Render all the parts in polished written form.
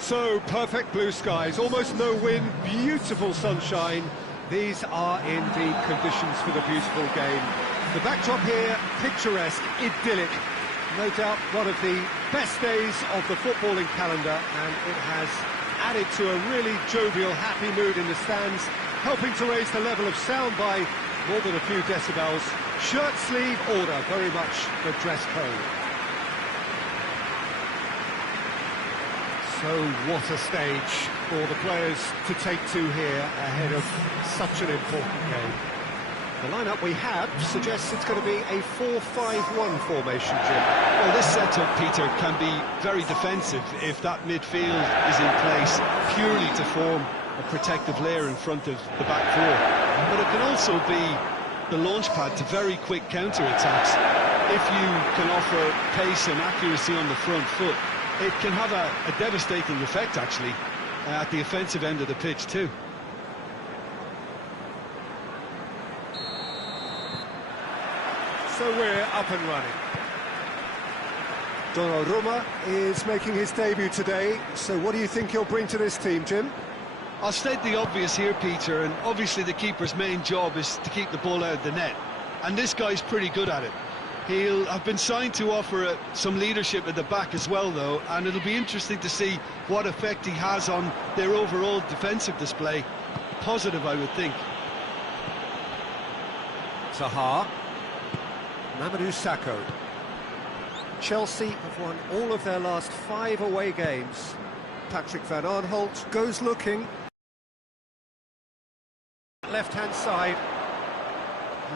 So, perfect blue skies, almost no wind, beautiful sunshine. These are indeed conditions for the beautiful game. The backdrop here, picturesque, idyllic. No doubt one of the best days of the footballing calendar, and it has added to a really jovial, happy mood in the stands, helping to raise the level of sound by more than a few decibels. Shirt sleeve order, very much the dress code. So what a stage for the players to take to here ahead of such an important game. The lineup we have suggests it's going to be a 4-5-1 formation, Jim. Well, this setup, Peter, can be very defensive if that midfield is in place purely to form a protective layer in front of the back four. But it can also be the launch pad to very quick counter-attacks. If you can offer pace and accuracy on the front foot, it can have a devastating effect, actually, at the offensive end of the pitch, too. So we're up and running. Donnarumma is making his debut today, so what do you think he'll bring to this team, Jim? I'll state the obvious here, Peter, and obviously the keeper's main job is to keep the ball out of the net. And this guy's pretty good at it. He'll have been signed to offer some leadership at the back as well, though, and it'll be interesting to see what effect he has on their overall defensive display. Positive, I would think. Zaha. Mamadou Sakho. Chelsea have won all of their last 5 away games. Patrick Van Aanholt goes looking. Left-hand side.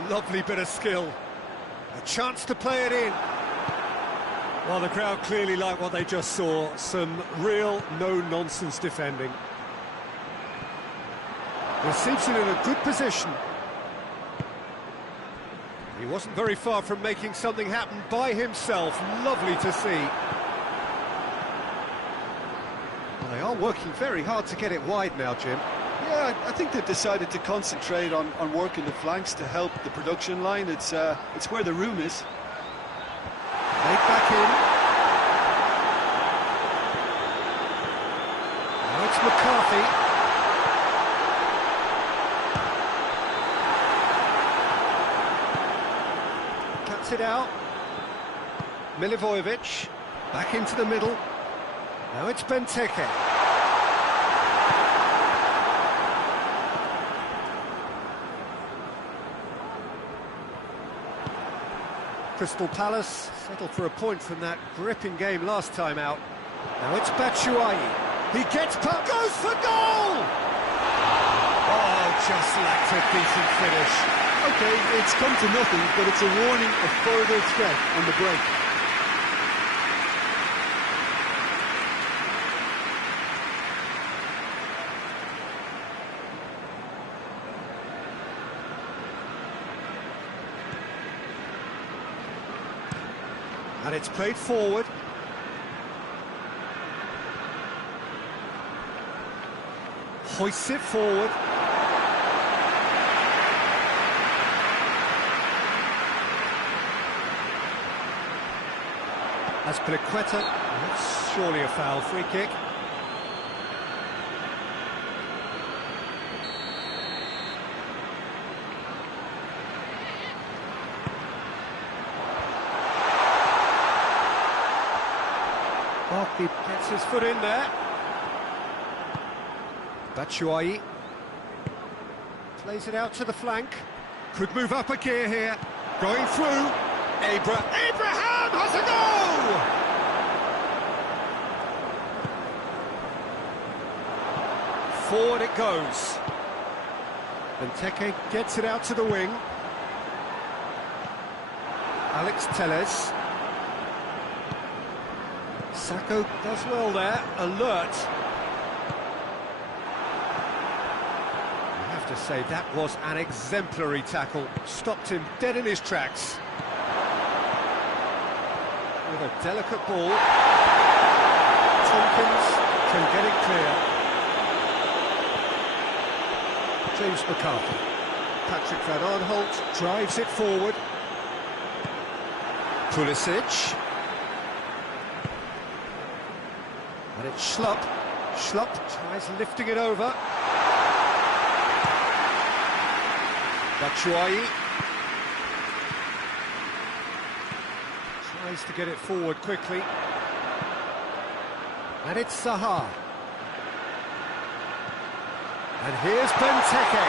Lovely bit of skill. A chance to play it in. Well, the crowd clearly like what they just saw. Some real no-nonsense defending. Receives it in a good position. He wasn't very far from making something happen by himself. Lovely to see. Well, they are working very hard to get it wide now, Jim. Yeah, I think they've decided to concentrate on working the flanks to help the production line. It's where the room is. Played back in. Now it's McCarthy. Cuts it out. Milivojevic. Back into the middle. Now it's Benteke. Crystal Palace settled for a point from that gripping game last time out. Now it's Batshuayi. He gets puck, goes for goal! Oh, just lacked a decent finish. Okay, it's come to nothing, but it's a warning of further threat on the break. And it's played forward. Hoists it forward. As Pliqueta, that's surely a foul, free kick. He gets his foot in there. Batshuayi plays it out to the flank. Could move up a gear here. Going through. Abraham has a goal! Forward it goes. Benteke gets it out to the wing. Alex Telles. Sakho does well there, alert. I have to say, that was an exemplary tackle. Stopped him dead in his tracks. With a delicate ball. Tompkins can get it clear. James McCarthy. Patrick Van Aanholt drives it forward. Pulisic. And it's Schlupp. Schlupp tries lifting it over. Batshuayi tries to get it forward quickly. And it's Zaha. And here's Benteke.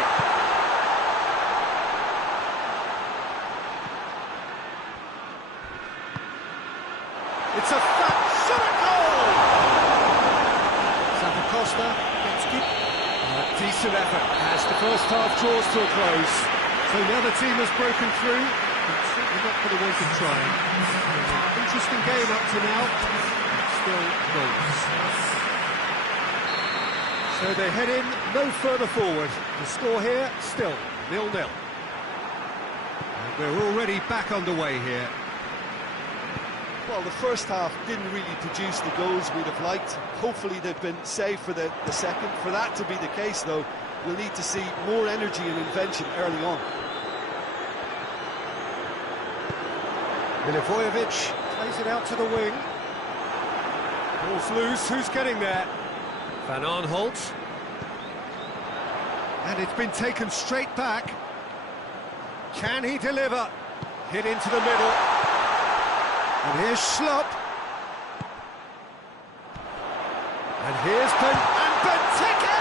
It's a fat shot at goal! Costa gets good. Decent effort as the first half draws to a close. So now the team has broken through. It's certainly not for the want of trying. Interesting game up to now. Still goals. So they head in no further forward. The score here still 0-0. And we're already back underway here. Well, the first half didn't really produce the goals we'd have liked. Hopefully they've been saved for the second. For that to be the case, though, we'll need to see more energy and invention early on. Milivojevic plays it out to the wing. Ball's loose, who's getting there? Van Aanholt. And it's been taken straight back. Can he deliver? Hit into the middle. And here's Schlupp. And here's Benteke!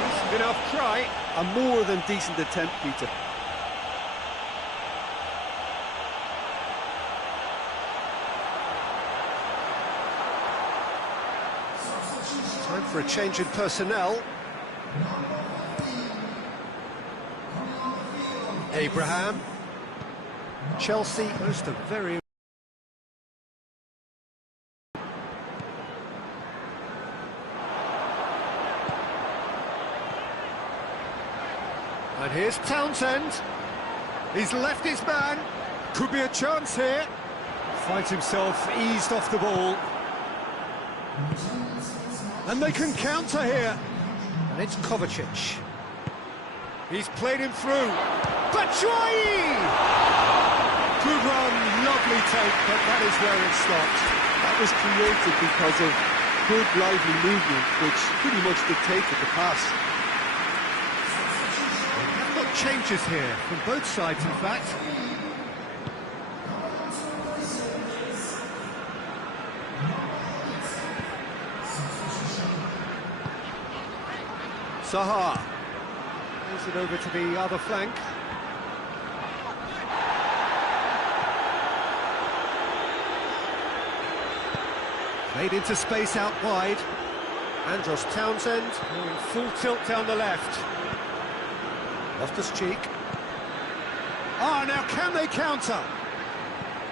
Decent enough try. A more than decent attempt, Peter. Time for a change in personnel. Abraham. Chelsea host a very... And here's Townsend. He's left his man. Could be a chance here. Finds himself eased off the ball. And they can counter here. And it's Kovacic. He's played him through. Batshuayi! Good run, lovely take, but that is where it stopped. That was created because of good, lively movement, which pretty much dictated the pass. We've got changes here, from both sides, in fact. Zaha. Plays it over to the other flank. Made into space out wide. Andros Townsend going full tilt down the left. Loftus-Cheek. Ah, now can they counter?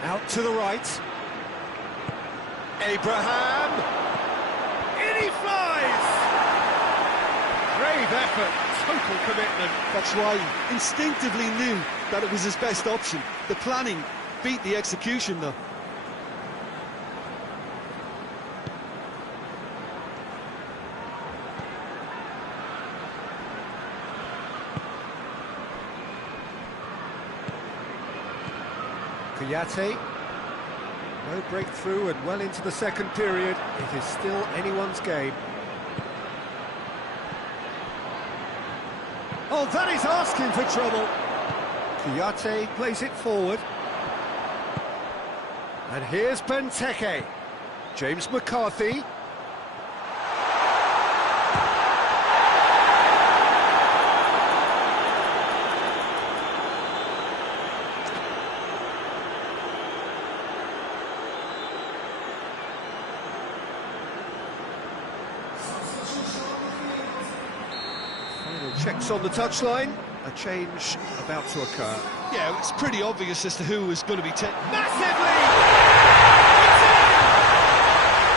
Out to the right. Abraham. In he flies! Brave effort, total commitment. That's why he instinctively knew that it was his best option. The planning beat the execution, though. Kouyaté, no breakthrough and well into the second period. It is still anyone's game. Oh, that is asking for trouble. Kouyaté plays it forward. And here's Benteke. James McCarthy. Checks on the touchline, a change about to occur. Yeah, it's pretty obvious as to who was going to be taken. Massively!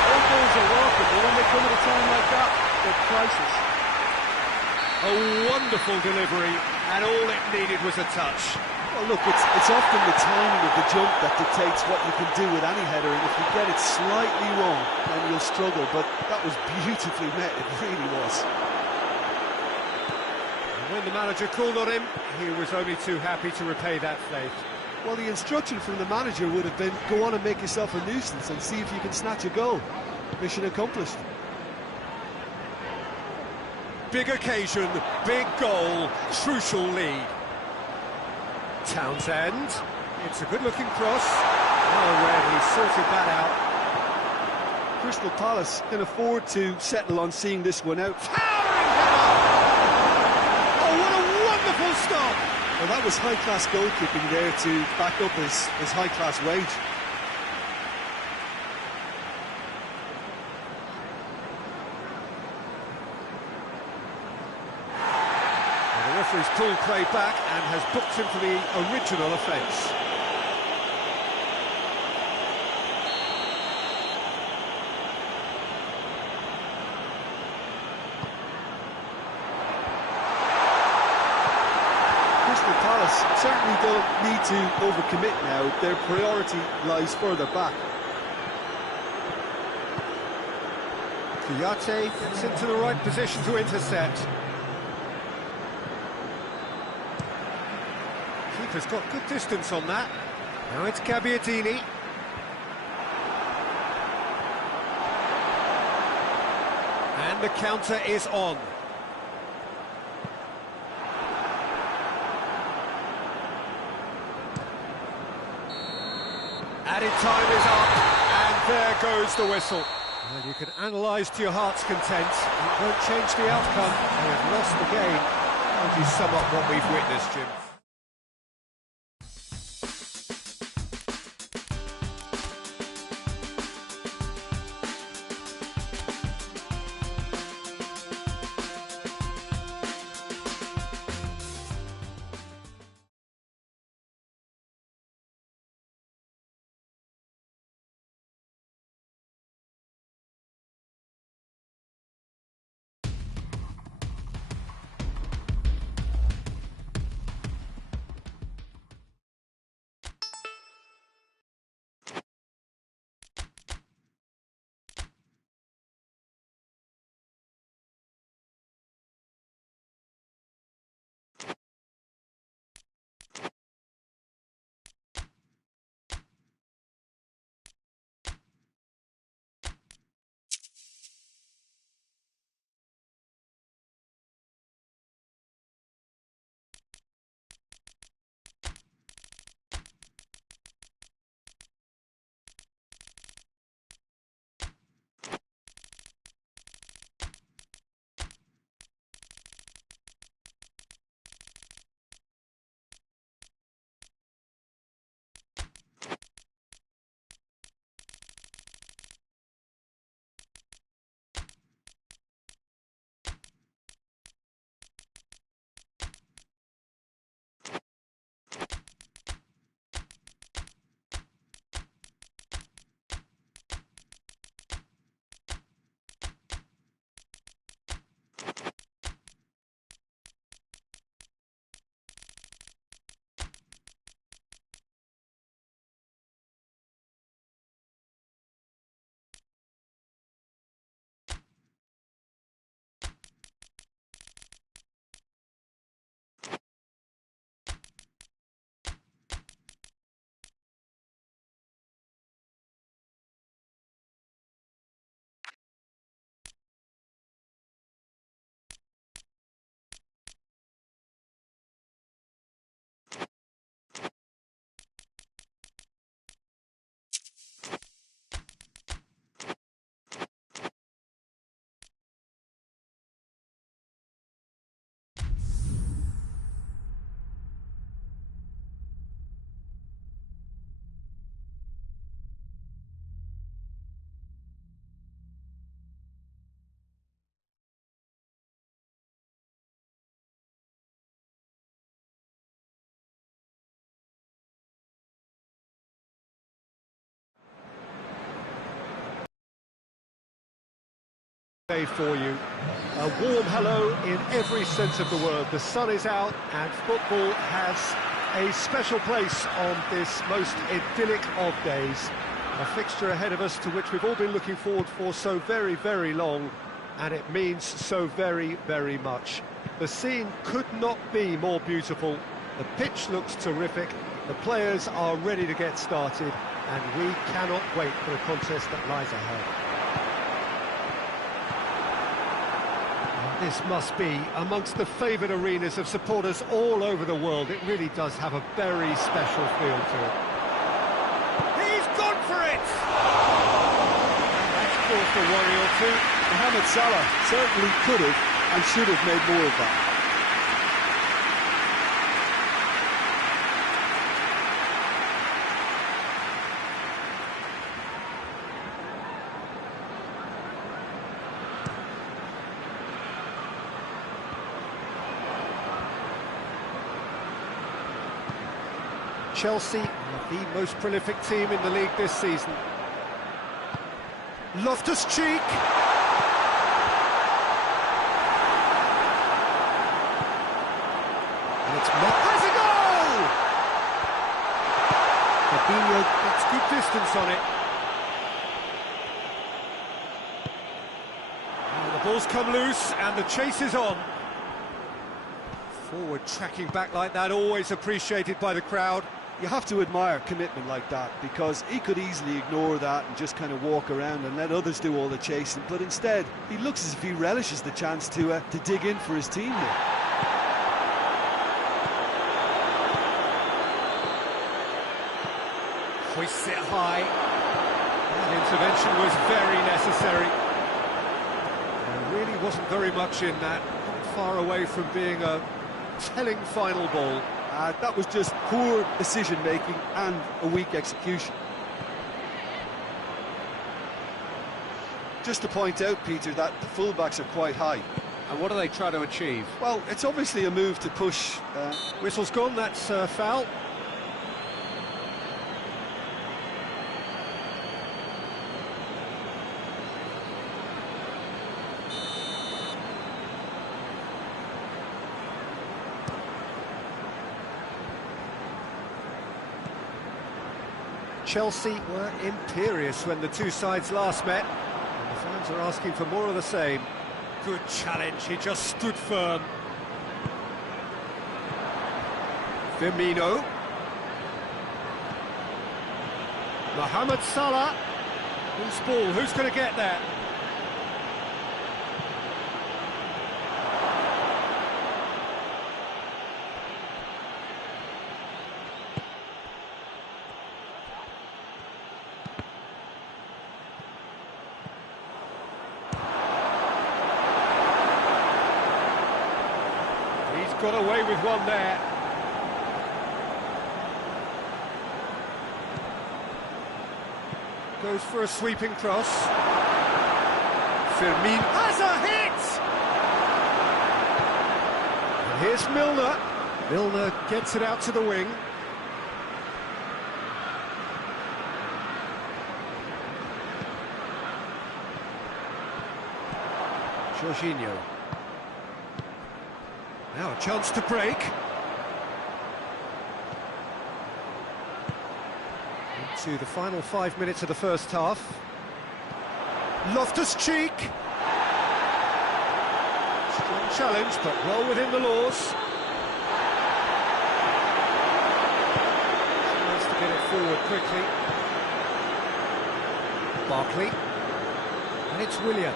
All goals are welcome, but when they come at a time like that, they're priceless. A wonderful delivery, and all it needed was a touch. Well, look, it's often the timing of the jump that dictates what you can do with any header, and if you get it slightly wrong, then you'll struggle, but that was beautifully met, it really was. When the manager called on him, he was only too happy to repay that faith. Well, the instruction from the manager would have been, go on and make yourself a nuisance and see if you can snatch a goal. Mission accomplished. big occasion, big goal, crucial lead. Townsend, it's a good-looking cross. Well read, he sorted that out. Crystal Palace can afford to settle on seeing this one out. Towering header! Oh, what a wonderful stop! Well, that was high-class goalkeeping there to back up his high-class wage. Well, the referee's pulled play back and has booked him for the original offence. Palace certainly don't need to overcommit now. Their priority lies further back. Kuatir gets into the right position to intercept. Keeper's got good distance on that. Now it's Gabbiadini. And the counter is on. Added time is up, and there goes the whistle. Well, you can analyse to your heart's content. It won't change the outcome. They have lost the game. How would you sum up what we've witnessed, Jim? For you, a warm hello in every sense of the word. The sun is out and football has a special place on this most idyllic of days. A fixture ahead of us to which we've all been looking forward for so very, very long, and it means so very, very much. The scene could not be more beautiful. The pitch looks terrific. The players are ready to get started, and we cannot wait for the contest that lies ahead. This must be amongst the favoured arenas of supporters all over the world. It really does have a very special feel to it. He's gone for it! That's caused a worry or two. Mohamed Salah certainly could have and should have made more of that. Chelsea are the most prolific team in the league this season. Loftus-Cheek. And it's has a goal! Fabinho gets good distance on it. And the ball's come loose and the chase is on. Forward tracking back like that, always appreciated by the crowd. You have to admire commitment like that, because he could easily ignore that and just kind of walk around and let others do all the chasing, but instead he looks as if he relishes the chance to dig in for his team there. Hoists it high. That intervention was very necessary. There really wasn't very much in that, not far away from being a telling final ball. That was just poor decision-making and a weak execution. Just to point out, Peter, that the fullbacks are quite high. And what do they try to achieve? Well, it's obviously a move to push... Whistle's gone, that's foul. Chelsea were imperious when the two sides last met, and the fans are asking for more of the same. Good challenge, he just stood firm. Firmino. Mohamed Salah. Who's ball? Who's going to get there? Got away with one there. Goes for a sweeping cross. Firmino has a hit! And here's Milner. Milner gets it out to the wing. Jorginho. Now a chance to break. Into the final 5 minutes of the first half. Loftus-Cheek. Strong challenge, but well within the laws. Tries to get it forward quickly. Barkley. And it's Willian.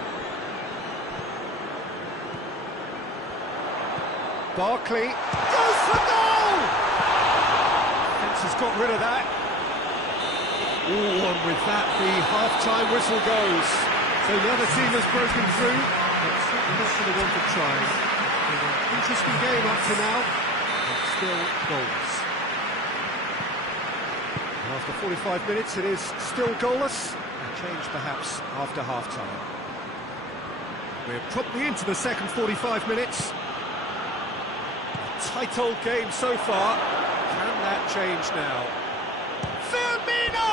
Barkley goes for goal! Fence has got rid of that. Ooh, and with that, the half-time whistle goes. So the other team has broken through, but certainly not for the want of trying. It's an interesting game up to now, but still goalless. After 45 minutes, it is still goalless. A change, perhaps, after half-time. We're promptly into the second 45 minutes. Tight old game so far. Can that change now? Firmino!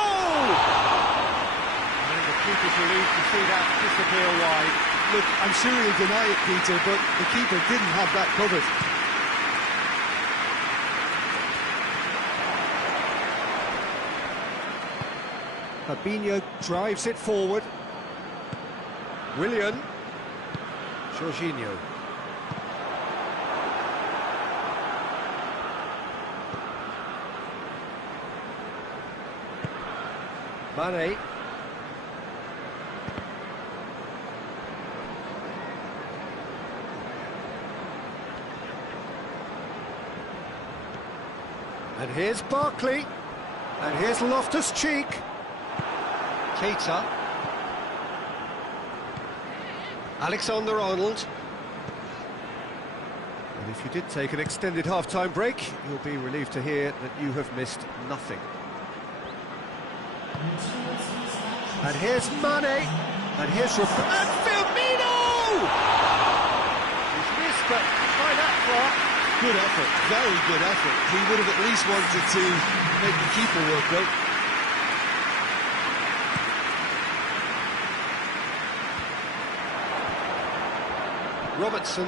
And the keeper's relieved to see that disappear wide. Look, I'm sure he'll deny it, Peter, but the keeper didn't have that covered. Fabinho drives it forward. Willian. Jorginho. Mane. And here's Barkley. And here's Loftus-Cheek. Keita. Alexander-Arnold. And if you did take an extended half-time break, you'll be relieved to hear that you have missed nothing. And here's Mane. And here's and Firmino! He's missed, but by that far. Good effort, very good effort. He would have at least wanted to make the keeper work, though. Robertson.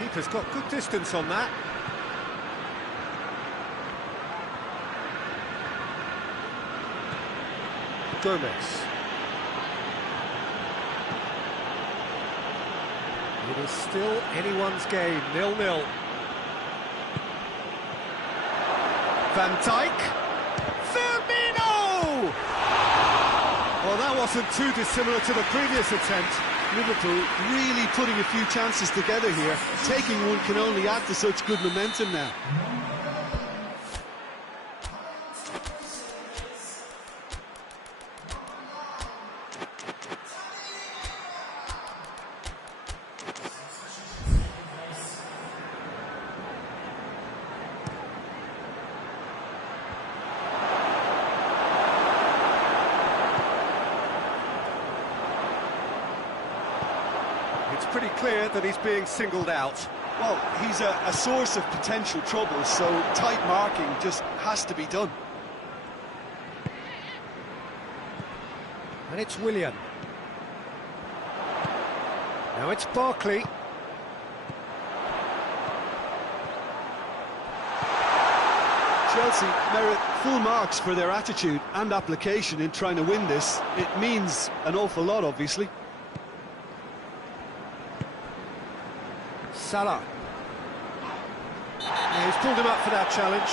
Keeper's got good distance on that. Gomez. It is still anyone's game, 0-0. Van Dijk. Firmino! Well, that wasn't too dissimilar to the previous attempt. Liverpool really putting a few chances together here. Taking one can only add to such good momentum now. It's pretty clear that he's being singled out. Well, he's a source of potential trouble, so tight marking just has to be done. And it's Willian. Now it's Barkley. Chelsea merit full marks for their attitude and application in trying to win this. It means an awful lot, obviously. Salah. Yeah, he's pulled him up for that challenge.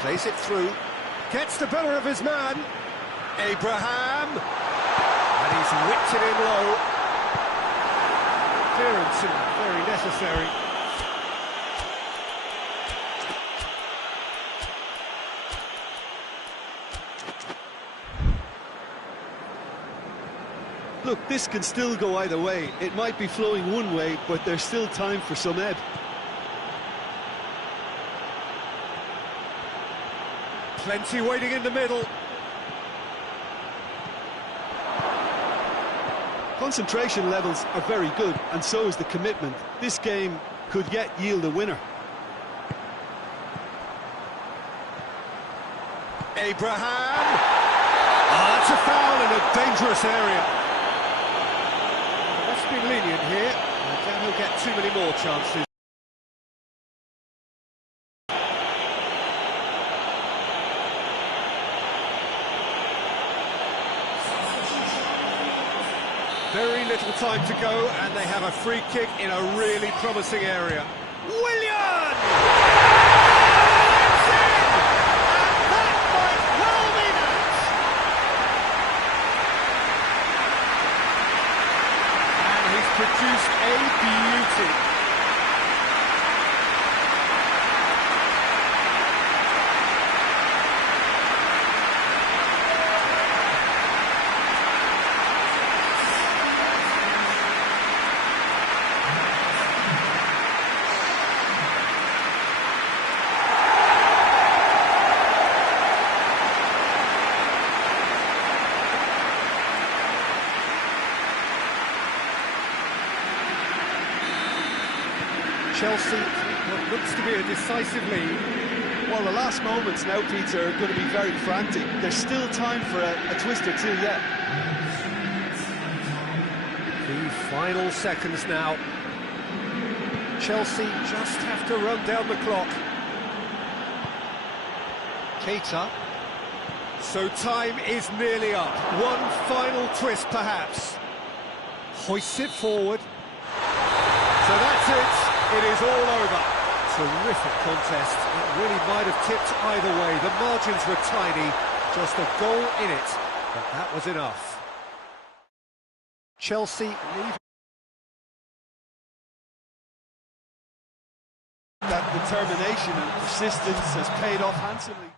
Plays it through. Gets the better of his man. Abraham. And he's whipped it in low. Clearance and very necessary. Look, this can still go either way. It might be flowing one way, but there's still time for some ebb. Plenty waiting in the middle. Concentration levels are very good, and so is the commitment. This game could yet yield a winner. Abraham! Oh, that's a foul in a dangerous area. Be lenient here. I doubt he'll get too many more chances. Very little time to go, and they have a free kick in a really promising area. Willian! Produced a beauty. Chelsea, what looks to be a decisive lead. Well, the last moments now, Peter, are going to be very frantic. There's still time for a twist or two yet. The final seconds now. Chelsea just have to run down the clock. Keita. So time is nearly up. One final twist, perhaps. Hoists it forward. So that's it. It is all over. Terrific contest. It really might have tipped either way. The margins were tiny. Just a goal in it, but that was enough. Chelsea leave. That determination and persistence has paid off handsomely.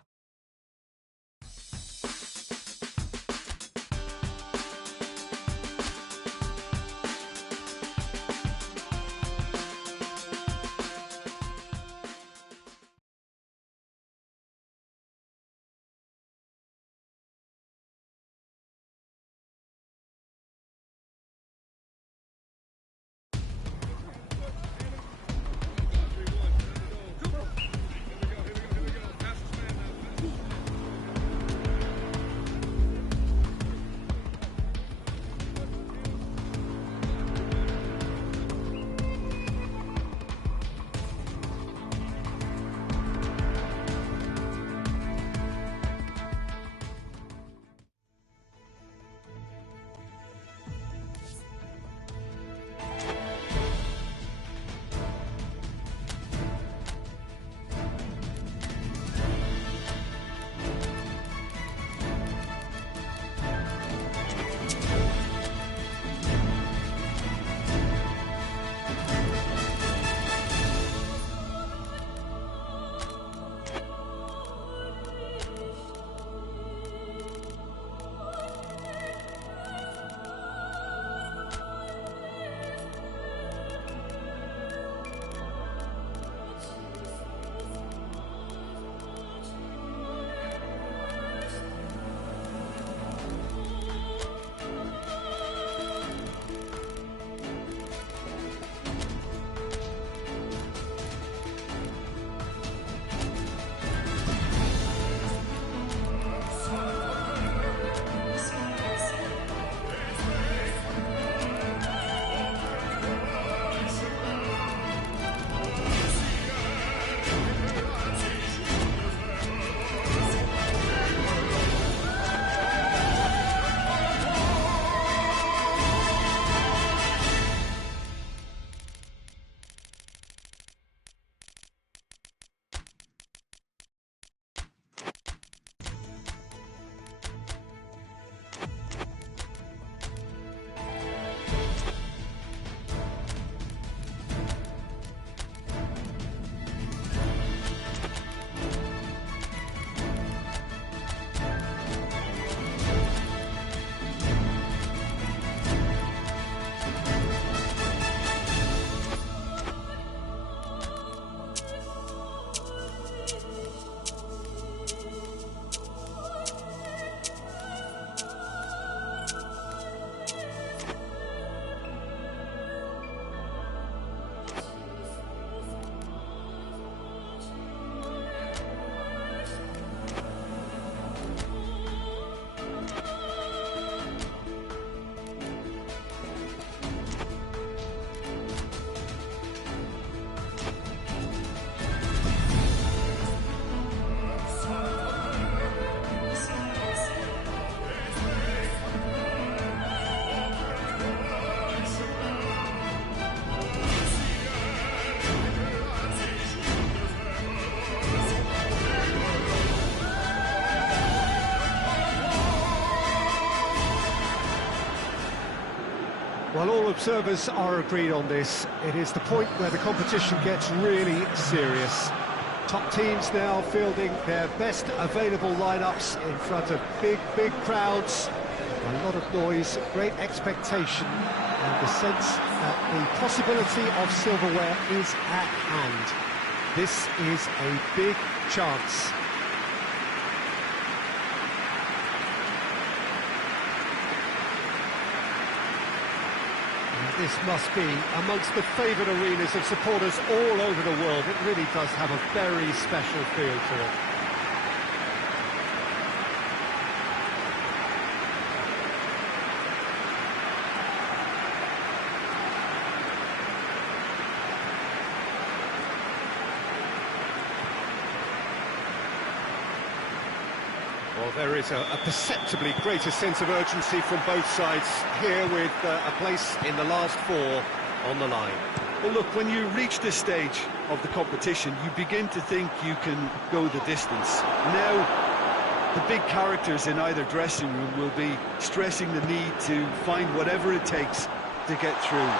Well, all observers are agreed on this. It is the point where the competition gets really serious. Top teams now fielding their best available lineups in front of big crowds. A lot of noise, great expectation, and the sense that the possibility of silverware is at hand. This is a big chance. This must be amongst the favoured arenas of supporters all over the world. It really does have a very special feel to it. Well, there is a perceptibly greater sense of urgency from both sides here, with a place in the last four on the line. Well, look, when you reach this stage of the competition, you begin to think you can go the distance. Now, the big characters in either dressing room will be stressing the need to find whatever it takes to get through.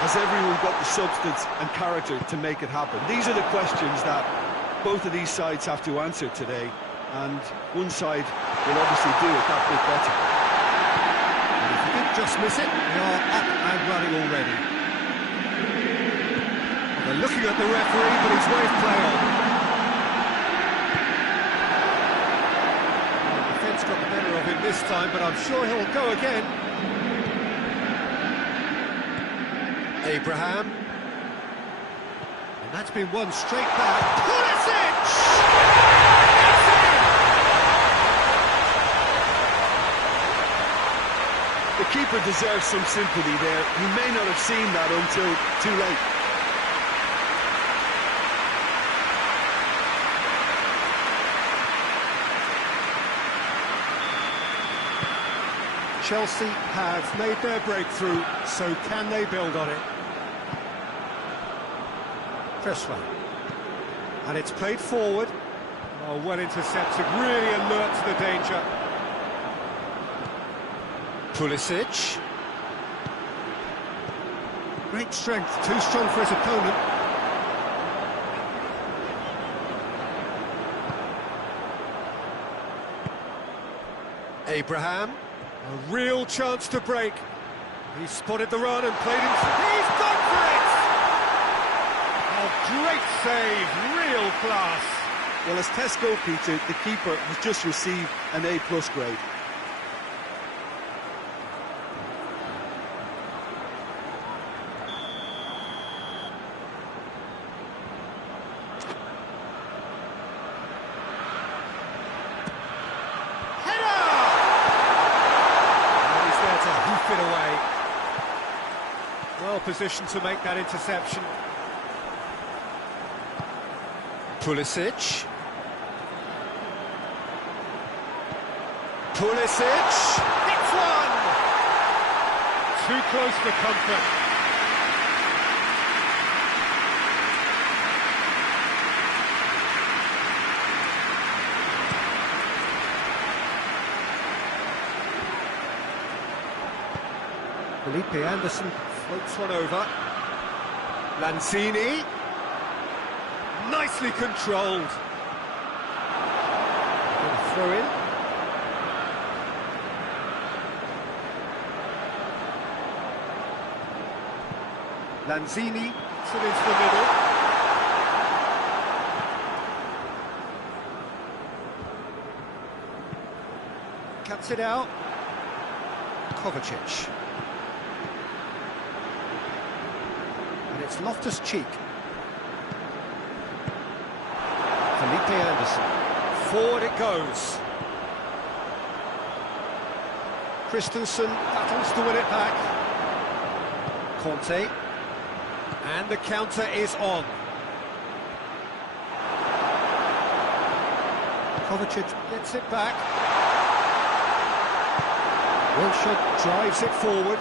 Has everyone got the substance and character to make it happen? These are the questions that both of these sides have to answer today, and one side will obviously do it that bit better. And if you did just miss it, they are up and running already. They're looking at the referee, but he's waved play on. The defence got the better of him this time, but I'm sure he'll go again. Abraham. And that's been one straight back. Pulisic! The keeper deserves some sympathy there. He may not have seen that until too late. Chelsea have made their breakthrough, so can they build on it? First one. And it's played forward. Oh, well intercepted, really alert to the danger. Pulisic. Great strength, too strong for his opponent. Abraham. A real chance to break. He spotted the run and played him. He's gone for it! Oh, great save, real class. Well, as tests go, Peter, the keeper has just received an A+ grade. Position to make that interception. Pulisic. Pulisic hits one. Too close for comfort. Felipe Anderson floats one over. Lanzini. Nicely controlled. Throw in. Lanzini puts it into the middle. Cuts it out. Kovacic. It's Loftus-Cheek. Felipe Anderson. Forward it goes. Christensen battles to win it back. Conte. And the counter is on. Kovacic gets it back. Wilshere drives it forward.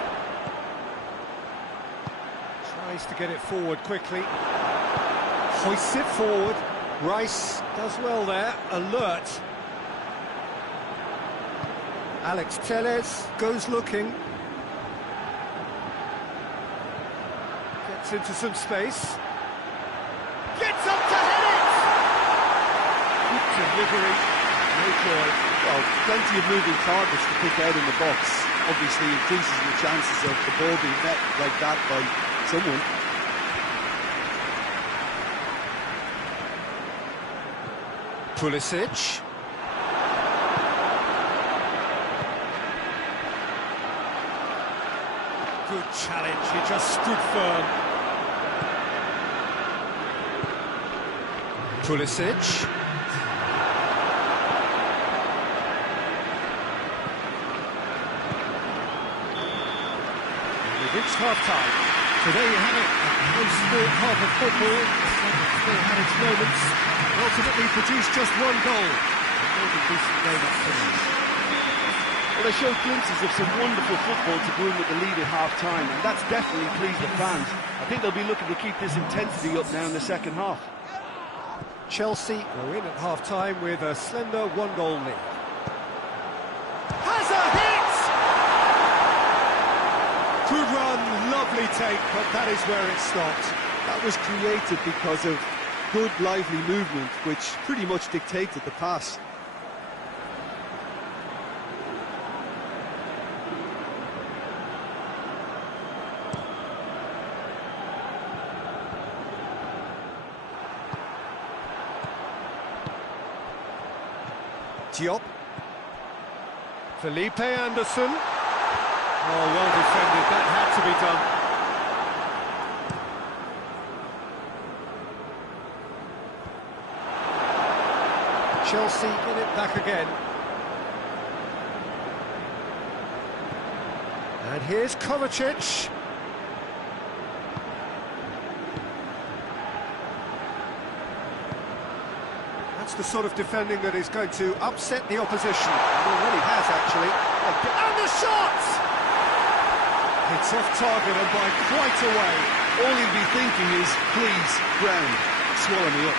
Tries to get it forward quickly. Hoists it forward. Rice does well there. Alert. Alex Telles goes looking. Gets into some space. Gets up to hit it! Good delivery. No joy. Well, plenty of moving targets to pick out in the box. Obviously increases the chances of the ball being met like that by someone. Pulisic. Good challenge, he just stood firm. Pulisic. We've reached half-time. So there you have it, a close-sport half of football. Still had its moments. Ultimately produced just one goal. A decent game up to now. Well, they showed glimpses of some wonderful football to go in with the lead at half-time, and that's definitely pleased the fans. I think they'll be looking to keep this intensity up now in the second half. Chelsea are in at half-time with a slender one-goal lead. lovely take, but that is where it stopped. That was created because of good, lively movement, which pretty much dictated the pass. Diop. Felipe Anderson. Oh, well defended. That had to be done. Chelsea get it back again. And here's Kovacic. That's the sort of defending that is going to upset the opposition. It already has, actually. And the shot! It's off target and by quite a way. All he'll be thinking is, please, ground, swallow me up.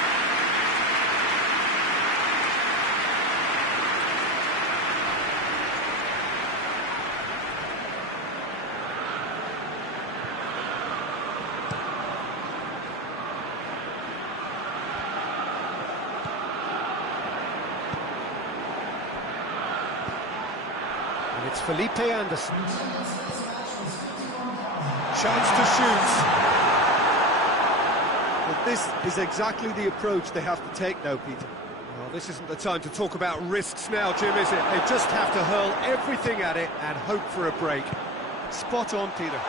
And it's Felipe Anderson. Chance to shoot. But this is exactly the approach they have to take now, Peter. Well, this isn't the time to talk about risks now, Jim, is it? They just have to hurl everything at it and hope for a break. Spot on, Peter.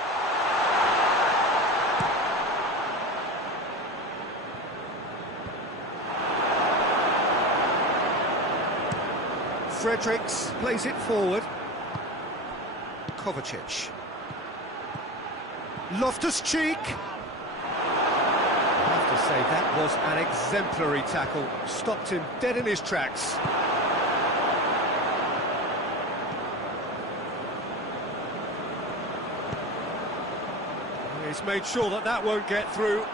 Fredericks plays it forward. Kovacic. Loftus-Cheek. I have to say, that was an exemplary tackle. Stopped him dead in his tracks. He's made sure that that won't get through.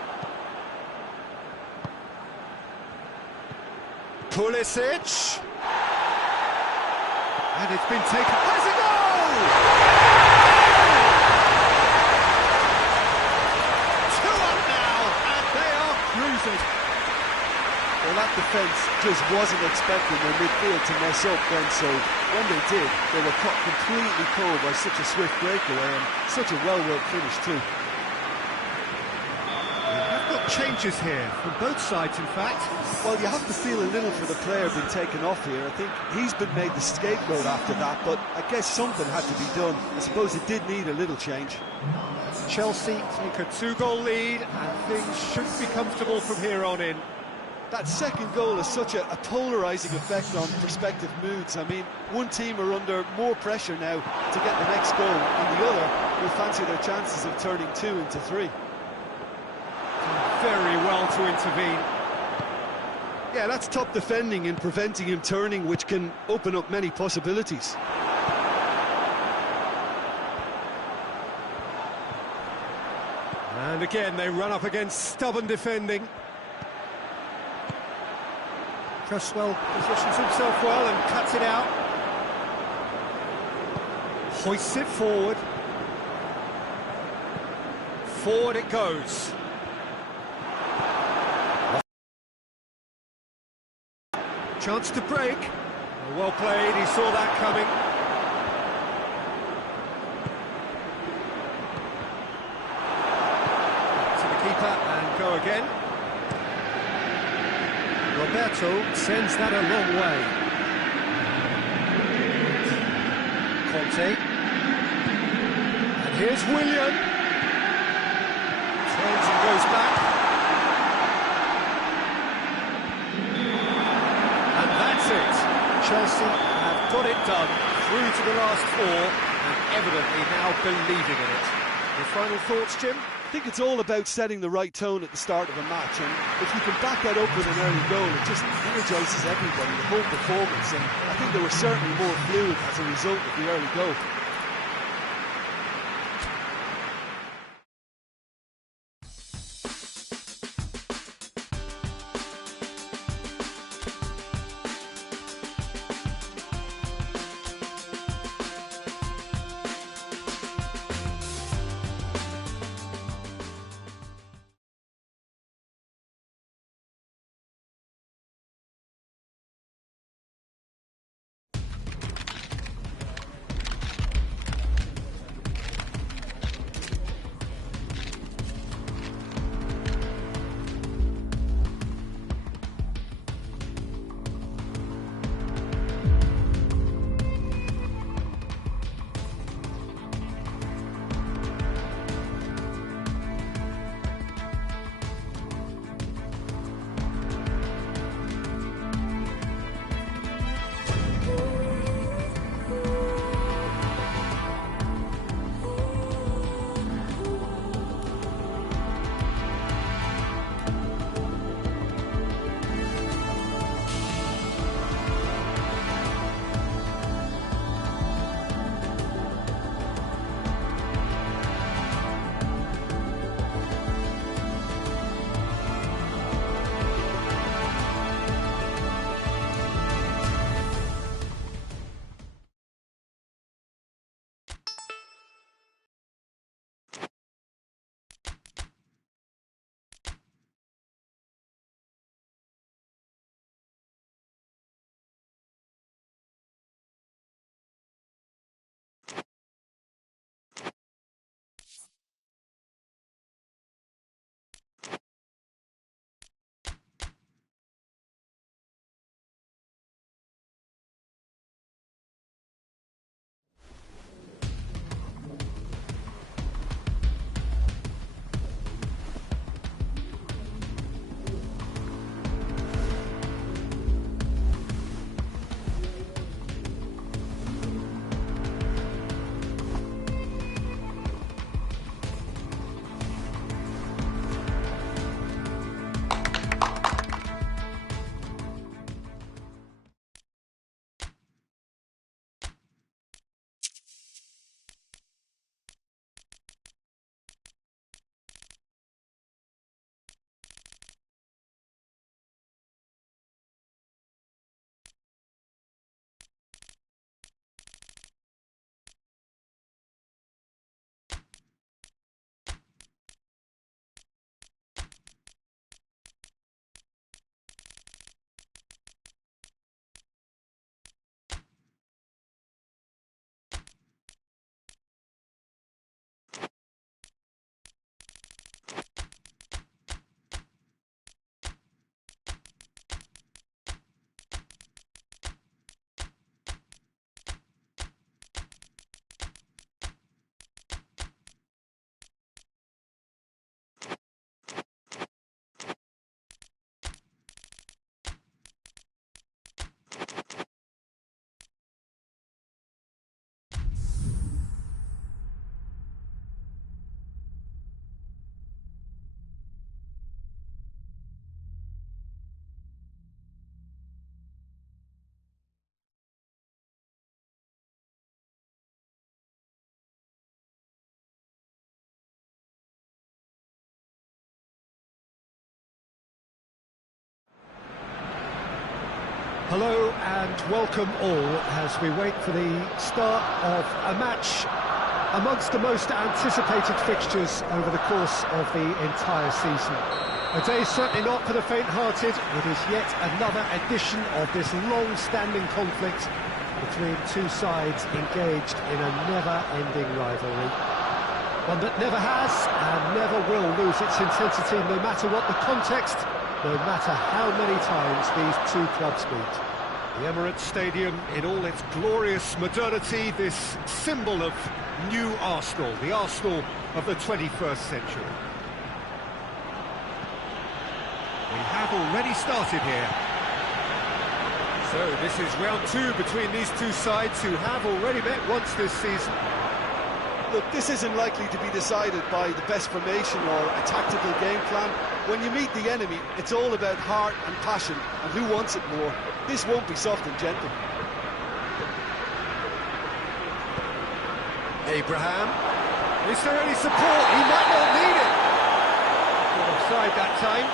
Pulisic. And it's been taken. Has a goal! 2-up now, and they are cruising. Well, that defence just wasn't expecting their midfield to mess up then, so when they did, they were caught completely cold by such a swift breakaway and such a well-worked finish too. We've got changes here from both sides, in fact. Well, you have to feel a little for the player being taken off here. I think he's been made the scapegoat after that, but I guess something had to be done. I suppose it did need a little change. Chelsea take a 2-goal lead, and things should be comfortable from here on in. That second goal has such a polarising effect on prospective moods. I mean, one team are under more pressure now to get the next goal, and the other will fancy their chances of turning 2 into 3. Very well to intervene. Yeah, that's top defending in preventing him turning, which can open up many possibilities. And again, they run up against stubborn defending. Cresswell positions himself well and cuts it out. Hoists it forward. Forward it goes. Chance to break. Well played, he saw that coming. To the keeper and go again. Roberto sends that a long way. Conte. And here's Willian. Turns and goes back. And that's it. Chelsea have got it done through to the last 4 and evidently now believing in it. Your final thoughts, Jim? I think it's all about setting the right tone at the start of a match, and if you can back that up with an early goal, it just energises everybody, the whole performance, and I think they were certainly more fluid as a result of the early goal. Hello and welcome all as we wait for the start of a match amongst the most anticipated fixtures over the course of the entire season. A day certainly not for the faint-hearted. It is yet another edition of this long-standing conflict between two sides engaged in a never-ending rivalry. One that never has and never will lose its intensity, no matter what the context, no matter how many times these two clubs meet. The Emirates Stadium in all its glorious modernity, this symbol of new Arsenal, the Arsenal of the 21st century. We have already started here. So this is round two between these two sides who have already met once this season. Look, this isn't likely to be decided by the best formation or a tactical game plan. When you meet the enemy, it's all about heart and passion and who wants it more. This won't be soft and gentle. Abraham. Is there any support? He might not need it. Got offside that time.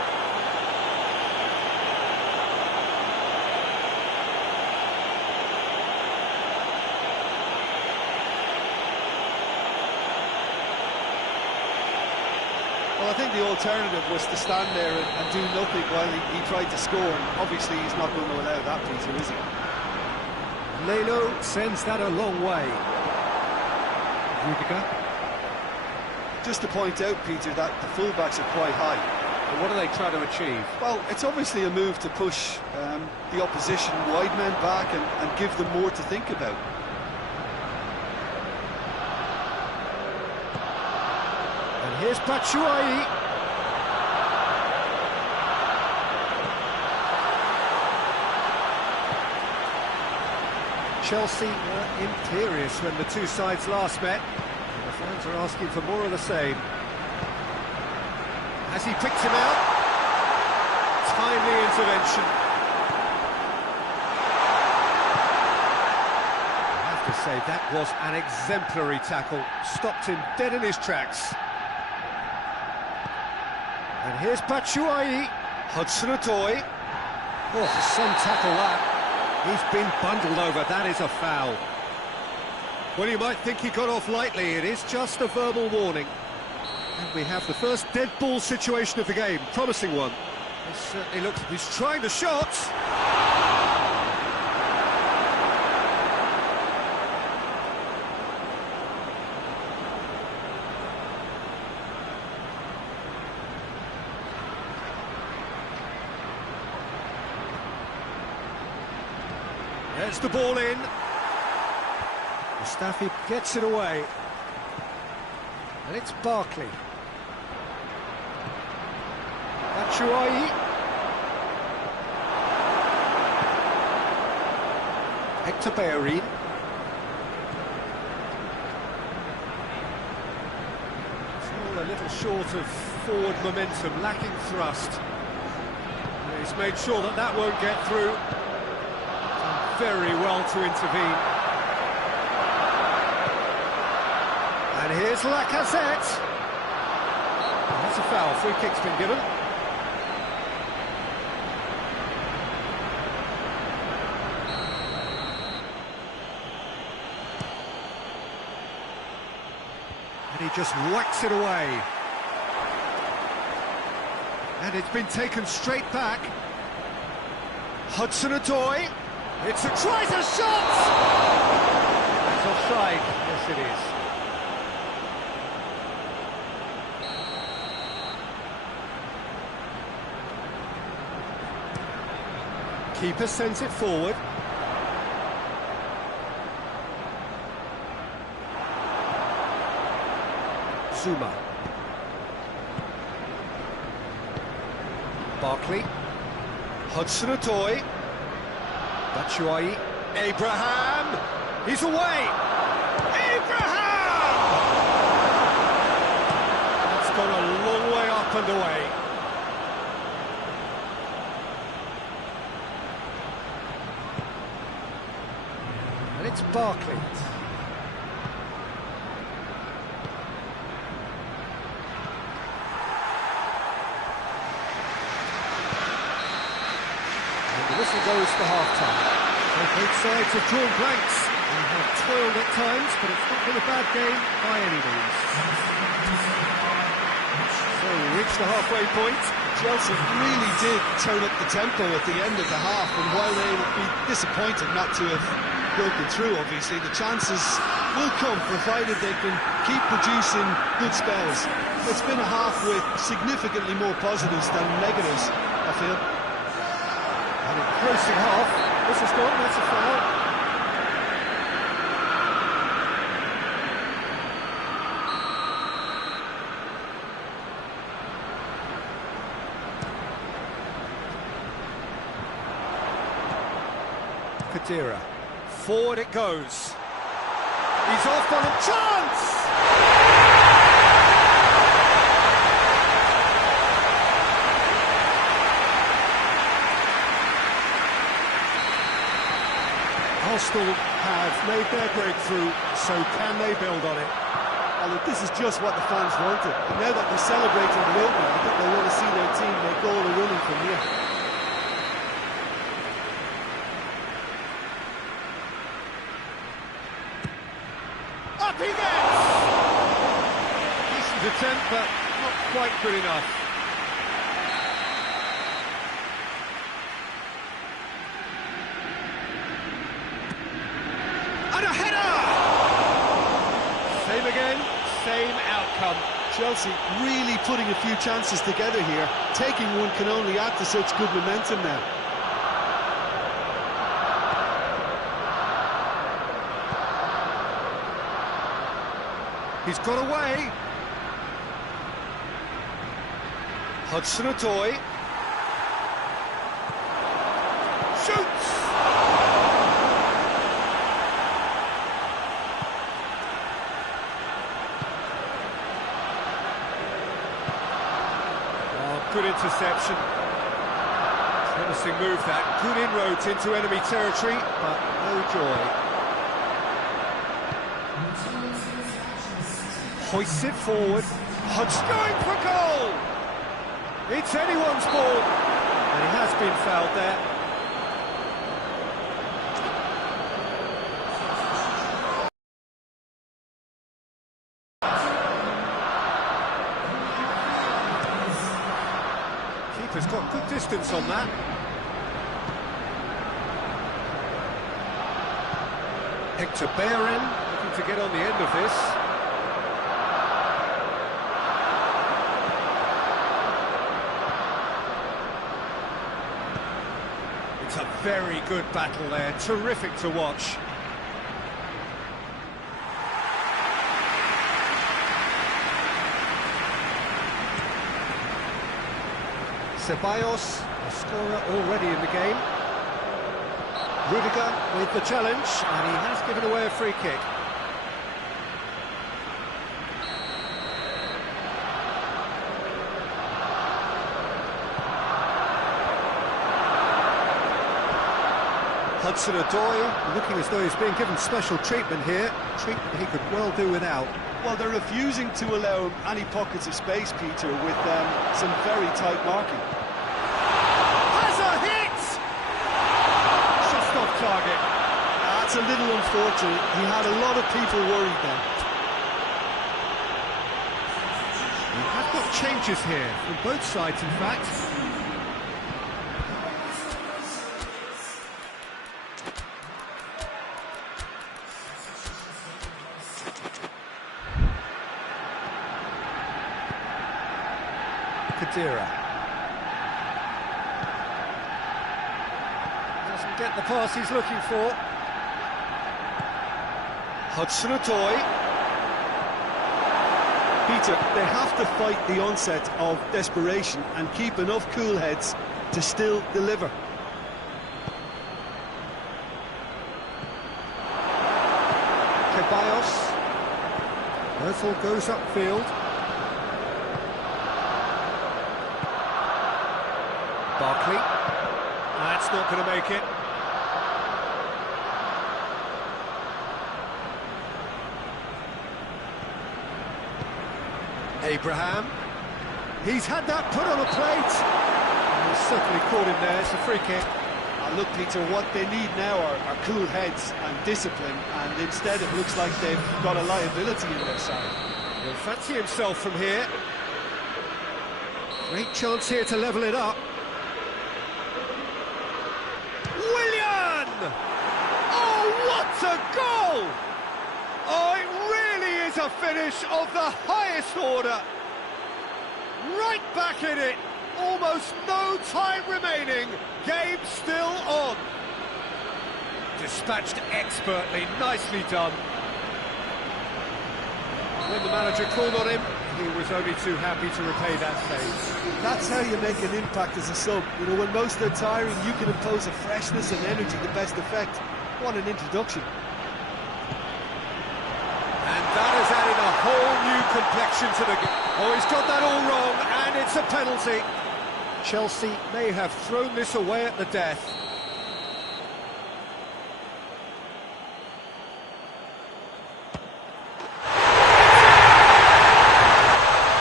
Well, I think the alternative was to stand there and do nothing while he tried to score. And obviously, he's not going to allow that, Peter, is he? Leno sends that a long way. Rudiger. Just to point out, Peter, that the fullbacks are quite high. And what are they trying to achieve? Well, it's obviously a move to push the opposition wide men back and give them more to think about. And here's Batshuayi. Chelsea were imperious when the two sides last met. And the fans are asking for more of the same. Has he picked him out? Timely intervention. I have to say, that was an exemplary tackle. Stopped him dead in his tracks. And here's Batshuayi. Hudson-Odoi. Oh, some tackle that. He's been bundled over. That is a foul. Well, you might think he got off lightly. It is just a verbal warning. And we have the first dead ball situation of the game. Promising one. It certainly looks... He's trying the shot. There's the ball in. Mustafi gets it away. And it's Barkley. Batshuayi. Hector Bellerin. It's all a little short of forward momentum, lacking thrust. And he's made sure that that won't get through. Very well to intervene. And here's Lacazette. That's a foul. Free kick's been given. And he just whacks it away. And it's been taken straight back. Hudson-Odoi. It's a try to shot! It's offside. Yes, it is. Keeper sends it forward. Zuma. Barkley. Hudson-Odoi. Batshuayi. Abraham. He's away. Abraham! That's gone a long way up and away. And it's Barkley. whistle goes for half-time. Well, both sides have drawn blanks and have toiled at times, but it's not been a bad game by any means. So we reach the halfway point. Chelsea really did turn up the tempo at the end of the half, and while they would be disappointed not to have broken through, obviously, the chances will come, provided they can keep producing good spells. It's been a half with significantly more positives than negatives, I feel. And engrossing half. This is gone, that's a foul. Kadira. Forward it goes. He's off on a chance! Arsenal have made their breakthrough, so can they build on it? And this is just what the fans wanted. And now that they're celebrating the opener, I think they want to see their team make all the running from here. Up he gets! Decent attempt, but not quite good enough. And a header! Same again, same outcome. Chelsea really putting a few chances together here. Taking one can only add to such good momentum now. He's got away. Hudson-Odoi. Shoots! Oh, good interception. Promising move that. Good inroads into enemy territory, but no joy. Hoists it forward. Hudson going for goal! It's anyone's ball, and he has been fouled there. Keeper's got good distance on that. Hector Bellerin looking to get on the end of this. It's a very good battle there, terrific to watch. Ceballos, a scorer already in the game. Rudiger with the challenge, and he has given away a free kick. Hudson-Odoi looking as though he's being given special treatment here, treatment he could well do without. Well, they're refusing to allow him any pockets of space, Peter, with some very tight marking. Has a hit! Just off target. That's a little unfortunate. He had a lot of people worried then. We have got changes here, from both sides in fact. Kadira. Doesn't get the pass he's looking for. Hudson-Odoi. Peter, they have to fight the onset of desperation and keep enough cool heads to still deliver. Ceballos. Ozil goes upfield. Barkley. That's not going to make it. Abraham. He's had that put on a plate. And he's certainly caught him there. It's a free kick. Look, Peter, what they need now are cool heads and discipline, and instead it looks like they've got a liability in their side. He'll fancy himself from here. Great chance here to level it up. Willian! Oh, what a goal! Oh, it really is a finish of the highest order. Right back in it. Almost no time remaining. Game still on. Dispatched expertly. Nicely done. When the manager called on him, he was only too happy to repay that favour. That's how you make an impact as a sub. You know, when most are tiring, you can impose a freshness and energy, the best effect. What an introduction. And that has added a whole new complexion to the game. Oh, he's got that all wrong, and it's a penalty. Chelsea may have thrown this away at the death.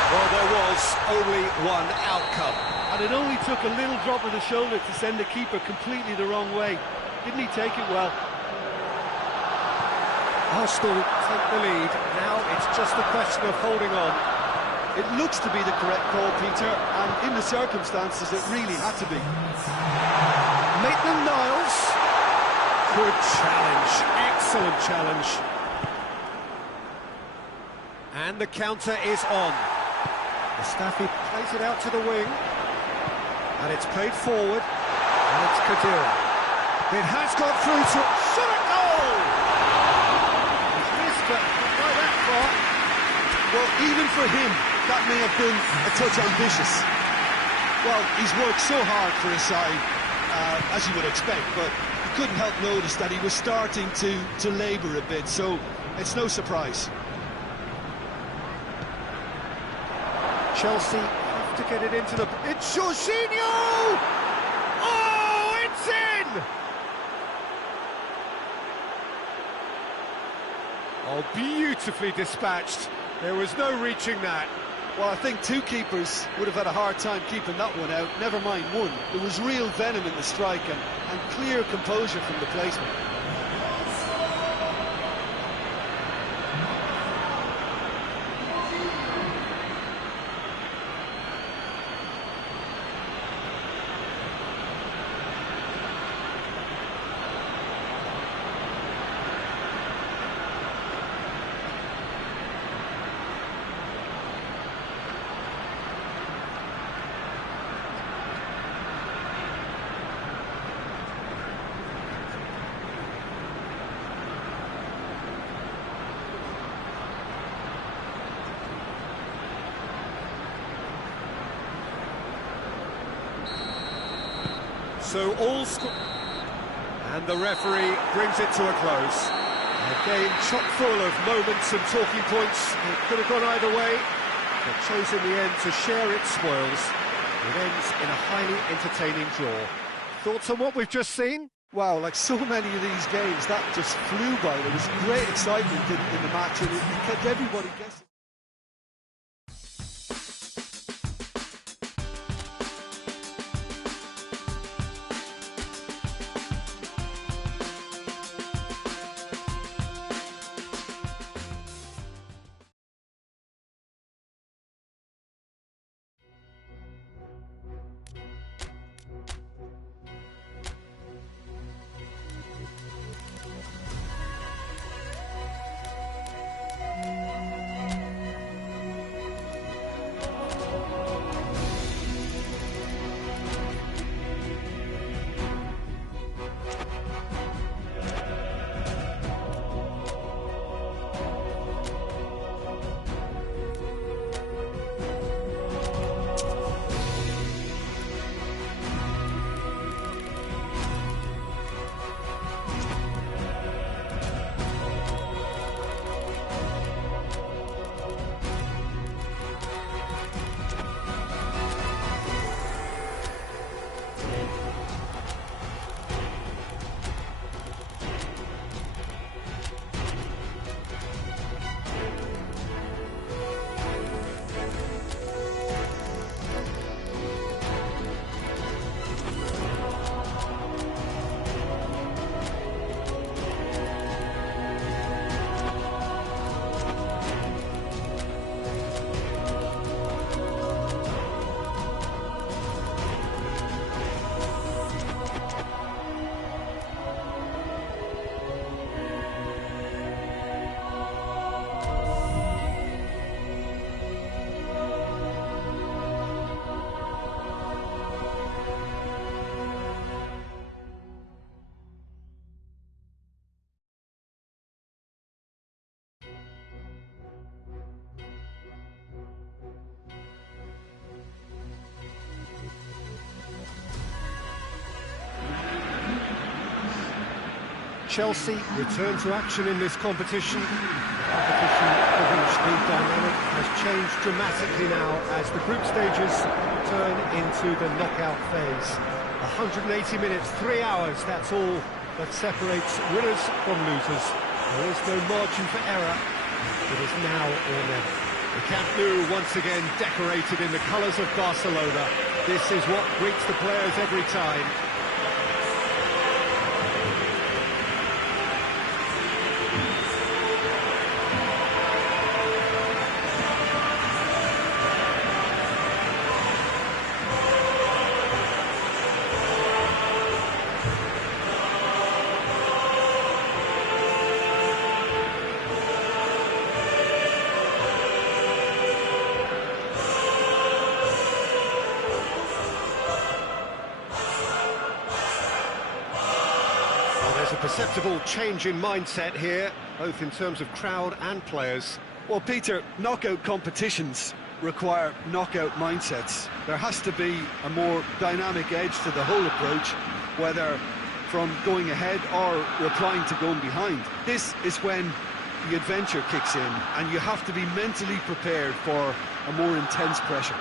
Well, there was only one outcome. And it only took a little drop of the shoulder to send the keeper completely the wrong way. Didn't he take it well? Arsenal take the lead. Now it's just a question of holding on. It looks to be the correct call, Peter, and in the circumstances it really had to be. Maitland-Niles. Good challenge. Excellent challenge. And the counter is on. Mustafi plays it out to the wing. And it's played forward. And it's Khedira. It has got through to... Shot a goal! He's missed, but not by that far. Well, even for him, that may have been a touch ambitious. Well, he's worked so hard for his side, as you would expect, but you couldn't help notice that he was starting to labour a bit, so it's no surprise. Chelsea have to get it into the... It's Jorginho! Oh, it's in! Oh, beautifully dispatched. There was no reaching that. Well, I think two keepers would have had a hard time keeping that one out, never mind one. There was real venom in the strike and clear composure from the placement. So and the referee brings it to a close. A game chock full of moments and talking points. It could have gone either way, but chose in the end to share its spoils. It ends in a highly entertaining draw. Thoughts on what we've just seen? Wow, like so many of these games, that just flew by. There was great excitement in the match, and it kept everybody guessing. Chelsea return to action in this competition. The competition for which the dynamic has changed dramatically now as the group stages turn into the knockout phase. 180 minutes, 3 hours, that's all that separates winners from losers. There is no margin for error. It is now or never. The Camp Nou once again decorated in the colours of Barcelona. This is what greets the players every time. There's a perceptible change in mindset here, both in terms of crowd and players. Well, Peter, knockout competitions require knockout mindsets. There has to be a more dynamic edge to the whole approach, whether from going ahead or replying to going behind. This is when the adventure kicks in, and you have to be mentally prepared for a more intense pressure.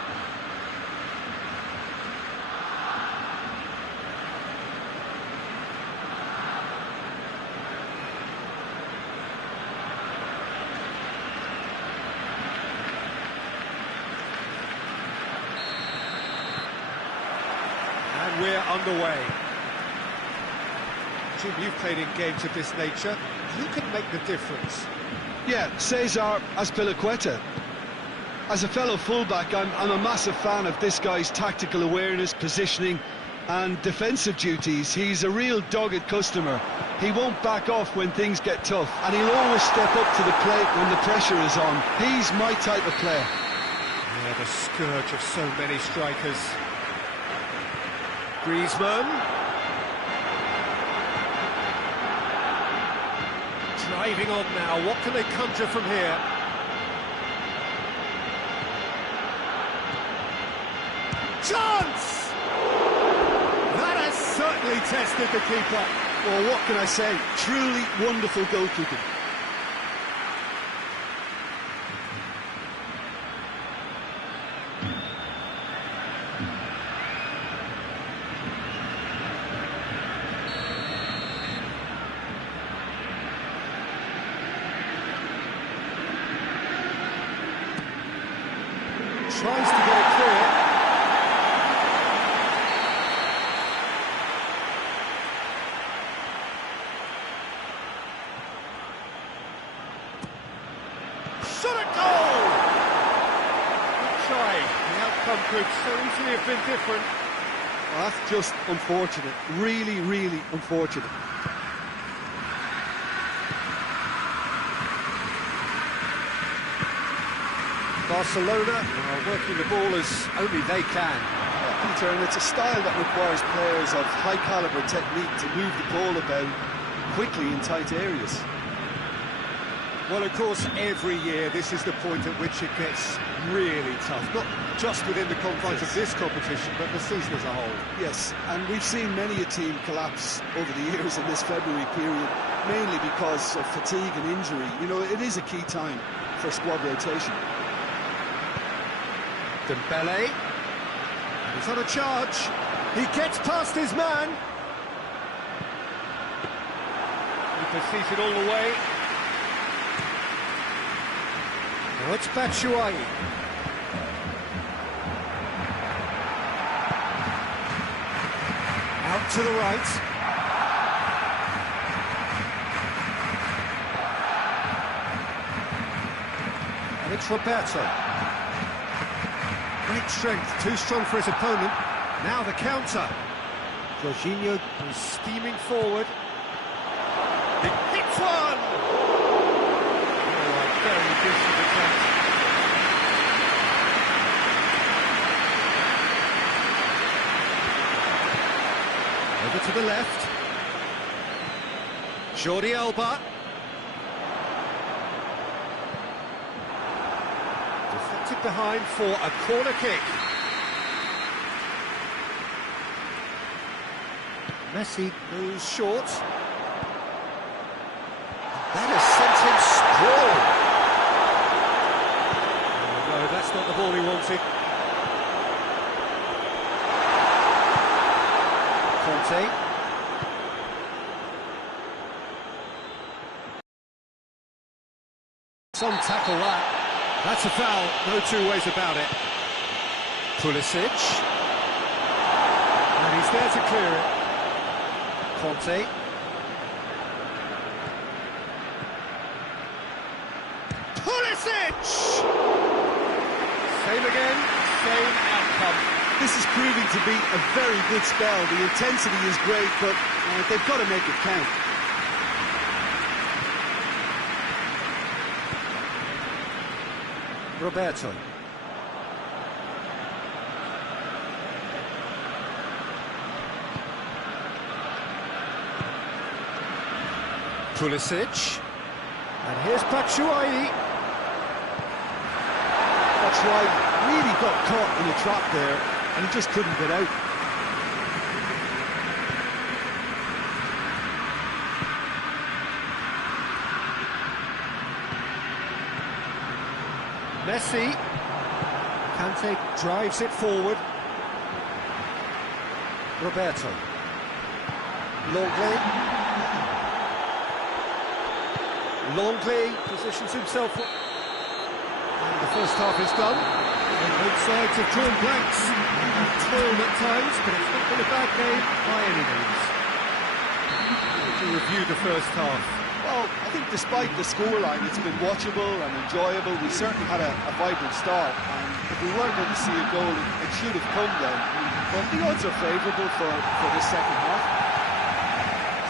And we're underway. Jim, you've played in games of this nature. Who can make the difference? Yeah, Cesar Azpilicueta. As a fellow fullback, I'm a massive fan of this guy's tactical awareness, positioning and defensive duties. He's a real dogged customer. He won't back off when things get tough, and he'll always step up to the plate when the pressure is on. He's my type of player. Yeah, the scourge of so many strikers. Griezmann. Driving on now, what can they conjure from here? Chance! That has certainly tested the keeper. Well, what can I say? Truly wonderful goalkeeping. Tries to get it clear. Shot a goal! Good try. The outcome could so easily have been different. Well, that's just unfortunate. Really, really unfortunate. Barcelona are working the ball as only they can. Yeah, Peter, and it's a style that requires players of high-caliber technique to move the ball about quickly in tight areas. Well, of course, every year this is the point at which it gets really tough. Not just within the confines of this competition, but the season as a whole. Yes, and we've seen many a team collapse over the years in this February period, mainly because of fatigue and injury. You know, it is a key time for squad rotation. Dembele, he's on a charge, he gets past his man. He pursues it all the way. Now it's Batshuayi. Out to the right. And it's Roberto. Great strength, too strong for his opponent. Now the counter. Jorginho is steaming forward. He hits one! Oh, a very decent attempt. Over to the left. Jordi Alba. Deflected behind for a corner kick. Messi goes short. That has sent him sprawling. Oh, no, that's not the ball he wanted. Conte. Some tackle that. That's a foul, no two ways about it. Pulisic. And he's there to clear it. Conte. Pulisic! Same again, same outcome. This is proving to be a very good spell. The intensity is great, but they've got to make it count. Roberto. Pulisic. And here's Batshuayi. Batshuayi really got caught in a trap there, and he just couldn't get out. Messi. Kante drives it forward. Roberto. Longley positions himself. And the first half is done. And both sides have drawn blanks. And toiled at times, but it's not been a bad game by any means. To review the first half. Well, I think despite the scoreline, it's been watchable and enjoyable. We certainly had a vibrant start, and if we weren't going to see a goal, it should have come then. But the odds are favourable for this second half.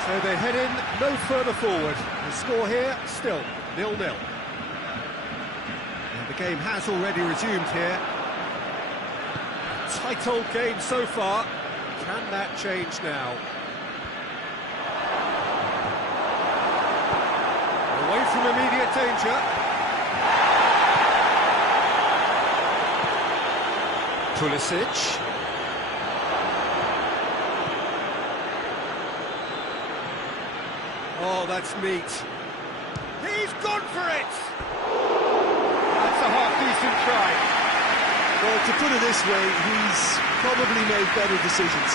So they head in no further forward. The score here, still 0-0. And the game has already resumed here. Tight old game so far. Can that change now? Away from immediate danger. Pulisic. Oh, that's neat. He's gone for it! That's a half-decent try. Well, to put it this way, he's probably made better decisions.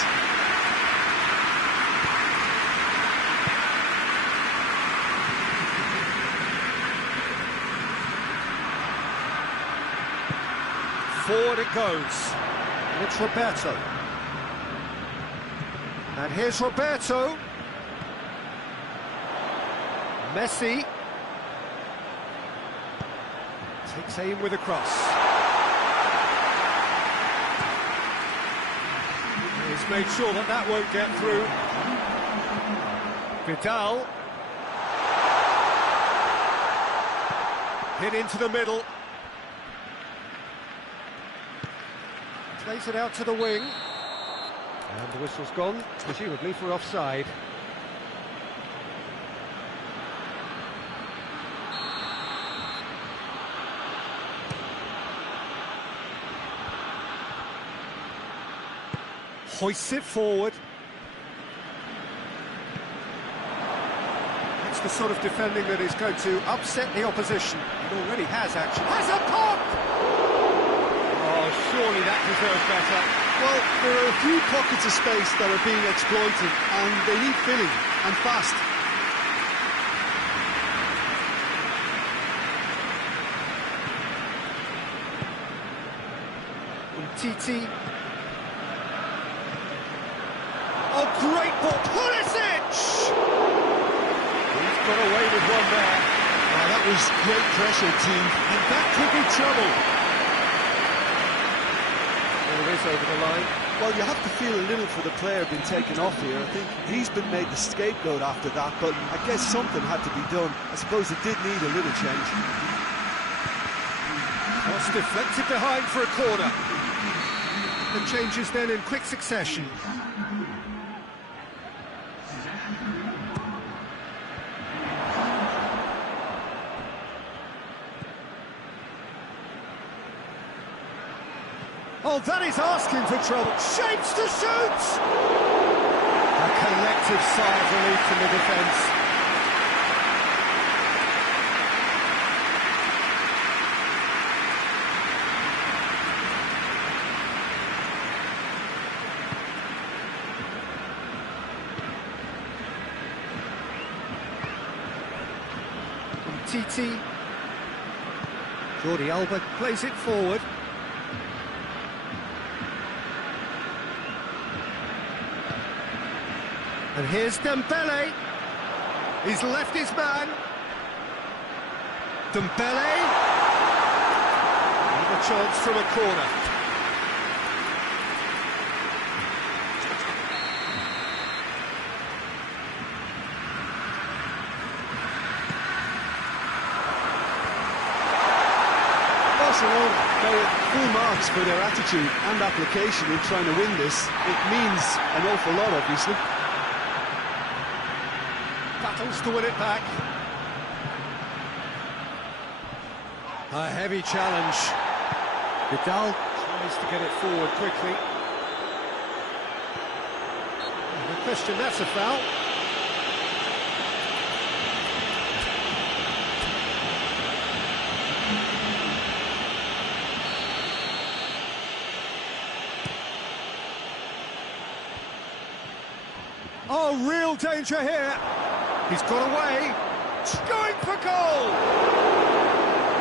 Forward it goes. And it's Roberto. And here's Roberto. Messi takes aim with a cross. He's made sure that that won't get through. Vidal. Hit into the middle. Plays it out to the wing. And the whistle's gone, presumably for offside. Hoists it forward. That's the sort of defending that is going to upset the opposition. It already has, actually. Has a pop! Oh, surely that deserves better. Well, there are a few pockets of space that are being exploited, and they need filling, and fast. Titi. Oh, great ball! Pulisic! He's got away with one there. Oh, that was great pressure, team. And that could be trouble. Well, it is over the line. Well, you have to feel a little for the player being taken off here. I think he's been made the scapegoat after that, but I guess something had to be done. I suppose it did need a little change. Cross deflected behind for a corner. The changes then in quick succession. Oh, that is asking for trouble. Shapes to shoot! A collective sigh of relief from the defence. Titi. Jordi Alba plays it forward. And here's Dembele. He's left his man. Dembele. And a chance from a corner. Barcelona, they're full marks for their attitude and application in trying to win this. It means an awful lot, obviously. Battles to win it back. A heavy challenge. Vidal tries to get it forward quickly. No question, that's a foul. Oh, real danger here. He's got away. Going for goal.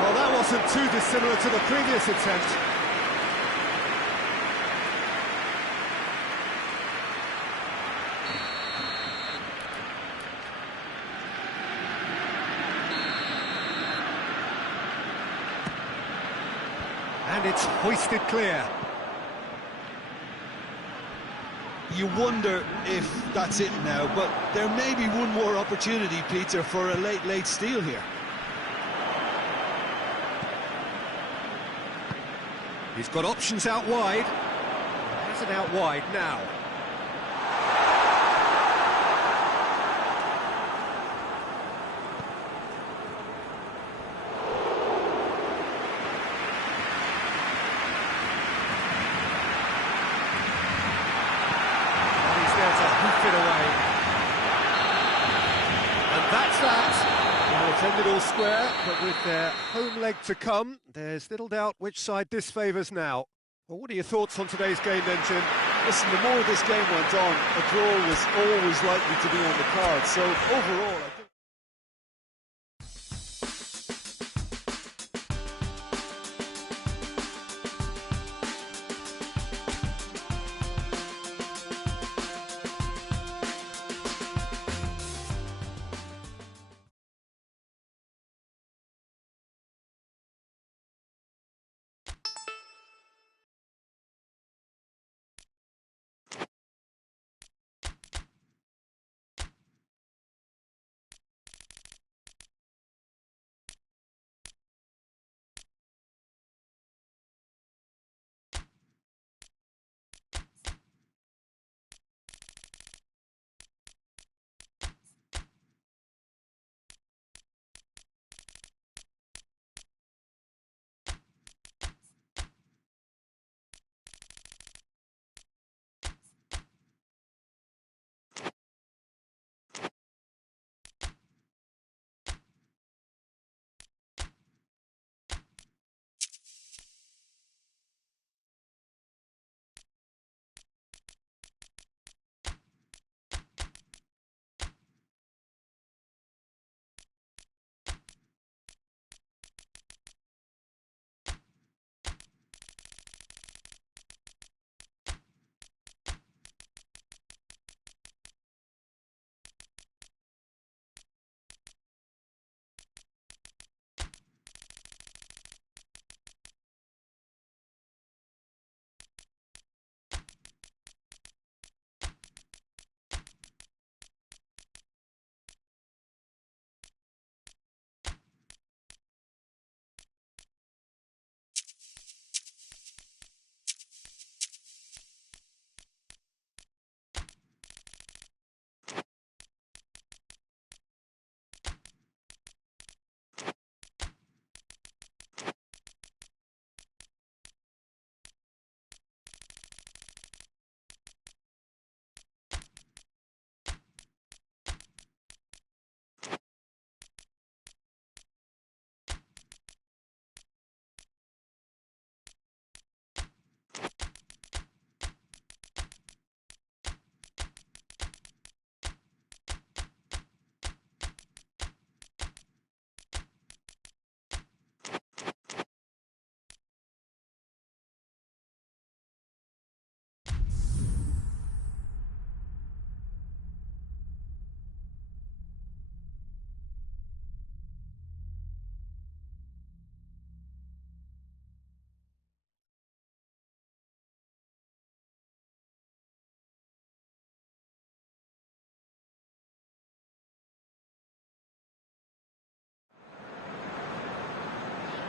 Well, that wasn't too dissimilar to the previous attempt. And it's hoisted clear. You wonder if that's it now, but there may be one more opportunity, Peter, for a late steal here. He's got options out wide. Has it out wide now. It away. And that's that. Well, it's ended all square, but with their home leg to come, there's little doubt which side this favours now. Well, what are your thoughts on today's game then, Jim? Listen, the more this game went on, a draw was always likely to be on the card. So overall, I think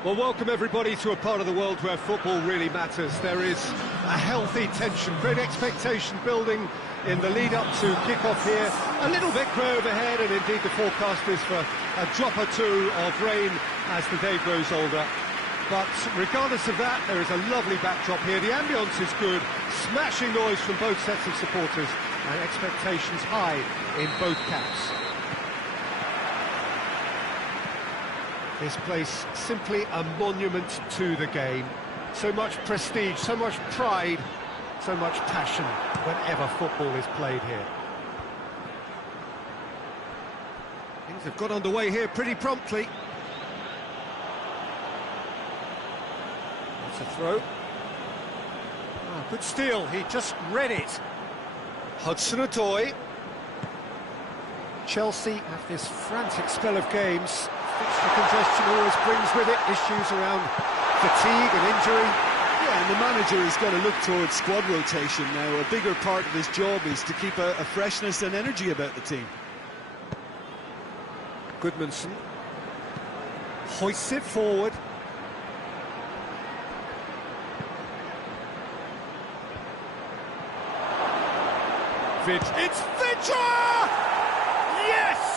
Well, welcome everybody to a part of the world where football really matters. There is a healthy tension, great expectation building in the lead-up to kick-off here. A little bit grey overhead, and indeed the forecast is for a drop or two of rain as the day grows older. But regardless of that, there is a lovely backdrop here. The ambience is good, smashing noise from both sets of supporters, and expectations high in both camps. This place simply a monument to the game. So much prestige, so much pride, so much passion whenever football is played here. Things have got underway here pretty promptly. That's a throw. Oh, good steal, he just read it. Hudson-Odoi. Chelsea have this frantic spell of games. Fixture congestion always brings with it issues around fatigue and injury. Yeah, and the manager is going to look towards squad rotation now. A bigger part of his job is to keep a freshness and energy about the team. Goodmanson hoists it forward. It's Vidra! Yes!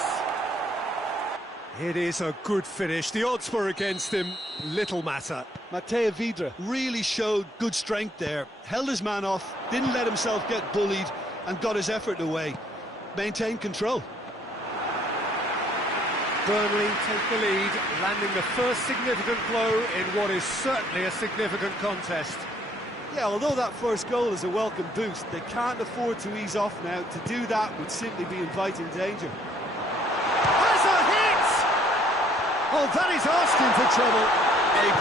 It is a good finish. The odds were against him, little matter. Matej Vidra really showed good strength there. Held his man off, didn't let himself get bullied, and got his effort away. Maintained control. Burnley take the lead, landing the first significant blow in what is certainly a significant contest. Yeah, although that first goal is a welcome boost, they can't afford to ease off now. To do that would simply be inviting danger. Has a hit! Oh, that is asking for trouble. And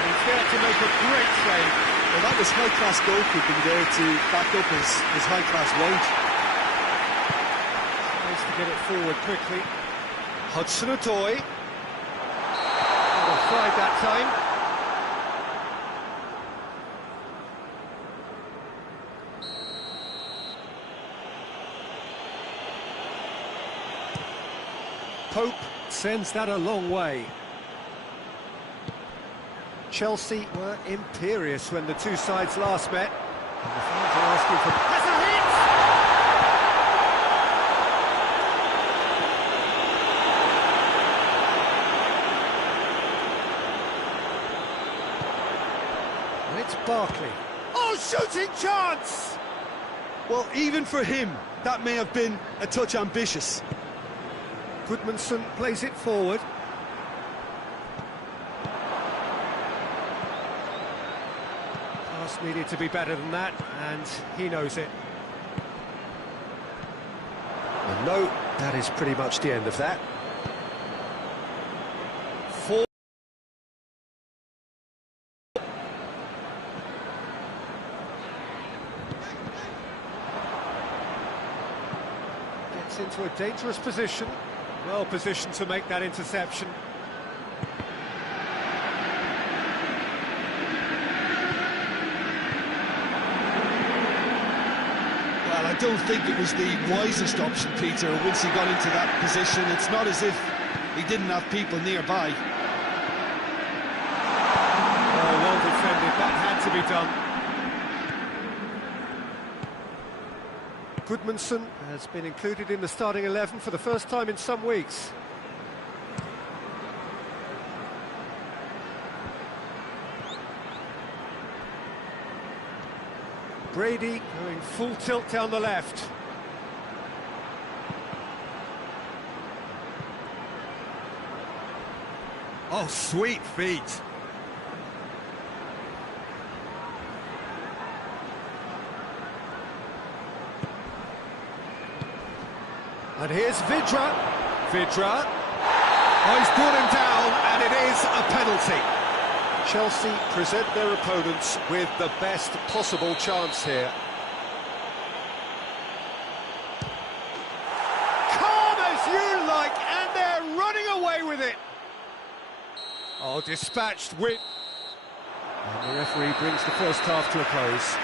And he's there to make a great save. Well, that was high-class goalkeeping there to back up his high-class range. Nice to get it forward quickly. Hudson-Odoi. Offside that time. Pope sends that a long way. Chelsea were imperious when the two sides last met. And the fans are asking for... Has a hit! And it's Barkley. Oh, shooting chance! Well, even for him, that may have been a touch ambitious. Goodmanson plays it forward. Pass needed to be better than that, and he knows it. And no, that is pretty much the end of that. Gets into a dangerous position. Well positioned to make that interception. Well, I don't think it was the wisest option, Peter, once he got into that position. It's not as if he didn't have people nearby. Oh, well defended. That had to be done. Goodmanson has been included in the starting 11 for the first time in some weeks. Brady going full tilt down the left. Oh, sweet feet. And here's Vidra. Vidra. Oh, he's brought him down, and it is a penalty. Chelsea present their opponents with the best possible chance here. Calm as you like, and they're running away with it. Oh, dispatched with... And the referee brings the first half to a close.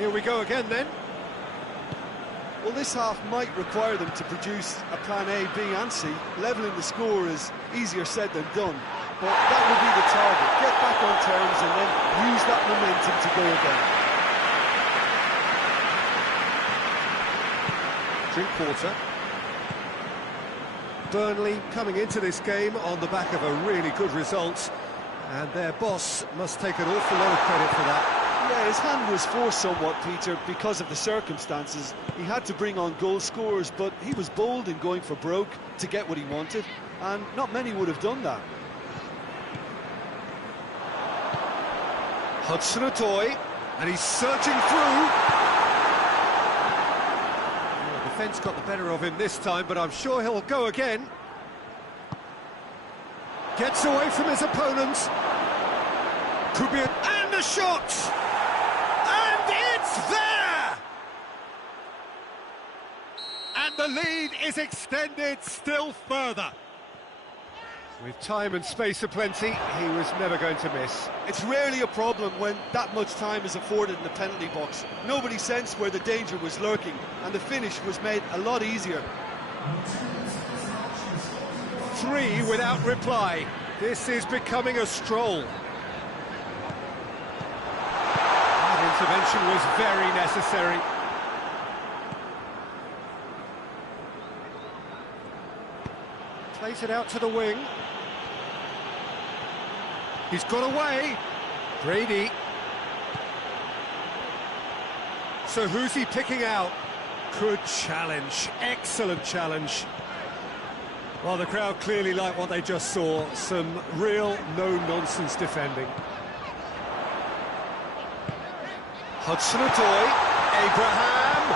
Here we go again then. Well, this half might require them to produce a plan A, B and C. Levelling the score is easier said than done, but that will be the target. Get back on terms and then use that momentum to go again. Drinkwater. Burnley coming into this game on the back of a really good result, and their boss must take an awful lot of credit for that. Yeah, his hand was forced somewhat, Peter, because of the circumstances. He had to bring on goal scorers, but he was bold in going for broke to get what he wanted, and not many would have done that. Hudson-Odoi, and he's searching through. Well, the defence got the better of him this time, but I'm sure he'll go again. Gets away from his opponent. Could be and a shot! And it's there! And the lead is extended still further. With time and space aplenty, he was never going to miss. It's rarely a problem when that much time is afforded in the penalty box. Nobody sensed where the danger was lurking, and the finish was made a lot easier. 3 without reply. This is becoming a stroll. That intervention was very necessary. Plays it out to the wing. He's got away. Brady. So who's he picking out? Good challenge. Excellent challenge. Well, the crowd clearly liked what they just saw. Some real no-nonsense defending. Hudson-Odoi. Abraham.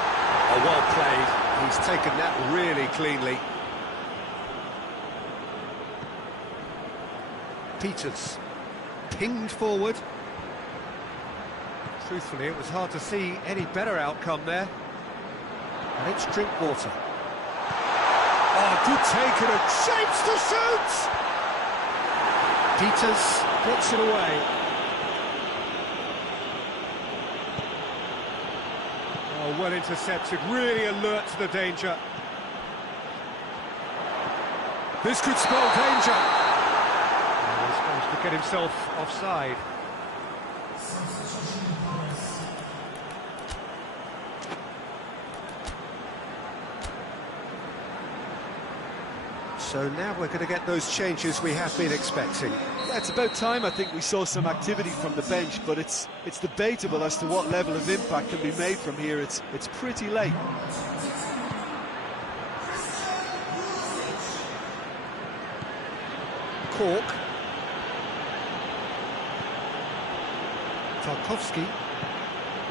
Oh, well played. He's taken that really cleanly. Peters. Pinged forward. Truthfully, it was hard to see any better outcome there. And it's Drinkwater. Oh, good take and a chance to shoot! Peters gets it away. Oh, well intercepted, really alert to the danger. This could spell danger. He's managed to get himself offside. So now we're going to get those changes we have been expecting. Yeah, it's about time I think we saw some activity from the bench, but it's debatable as to what level of impact can be made from here. It's pretty late. Cork. Tarkowski.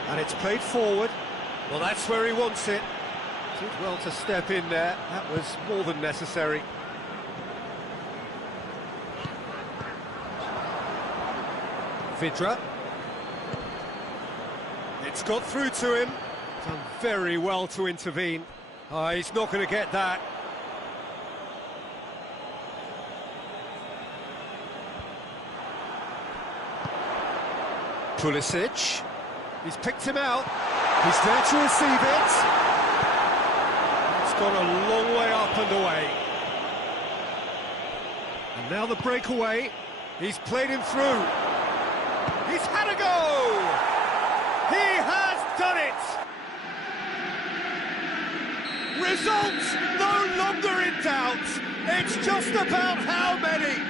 And it's played forward. Well, that's where he wants it. Did well to step in there. That was more than necessary. Vidra. It's got through to him. Done very well to intervene. He's not going to get that. Pulisic. He's picked him out. He's there to receive it. It's gone a long way up and away. And now the breakaway. He's played him through. He's had a go! He has done it! Results no longer in doubt. It's just about how many.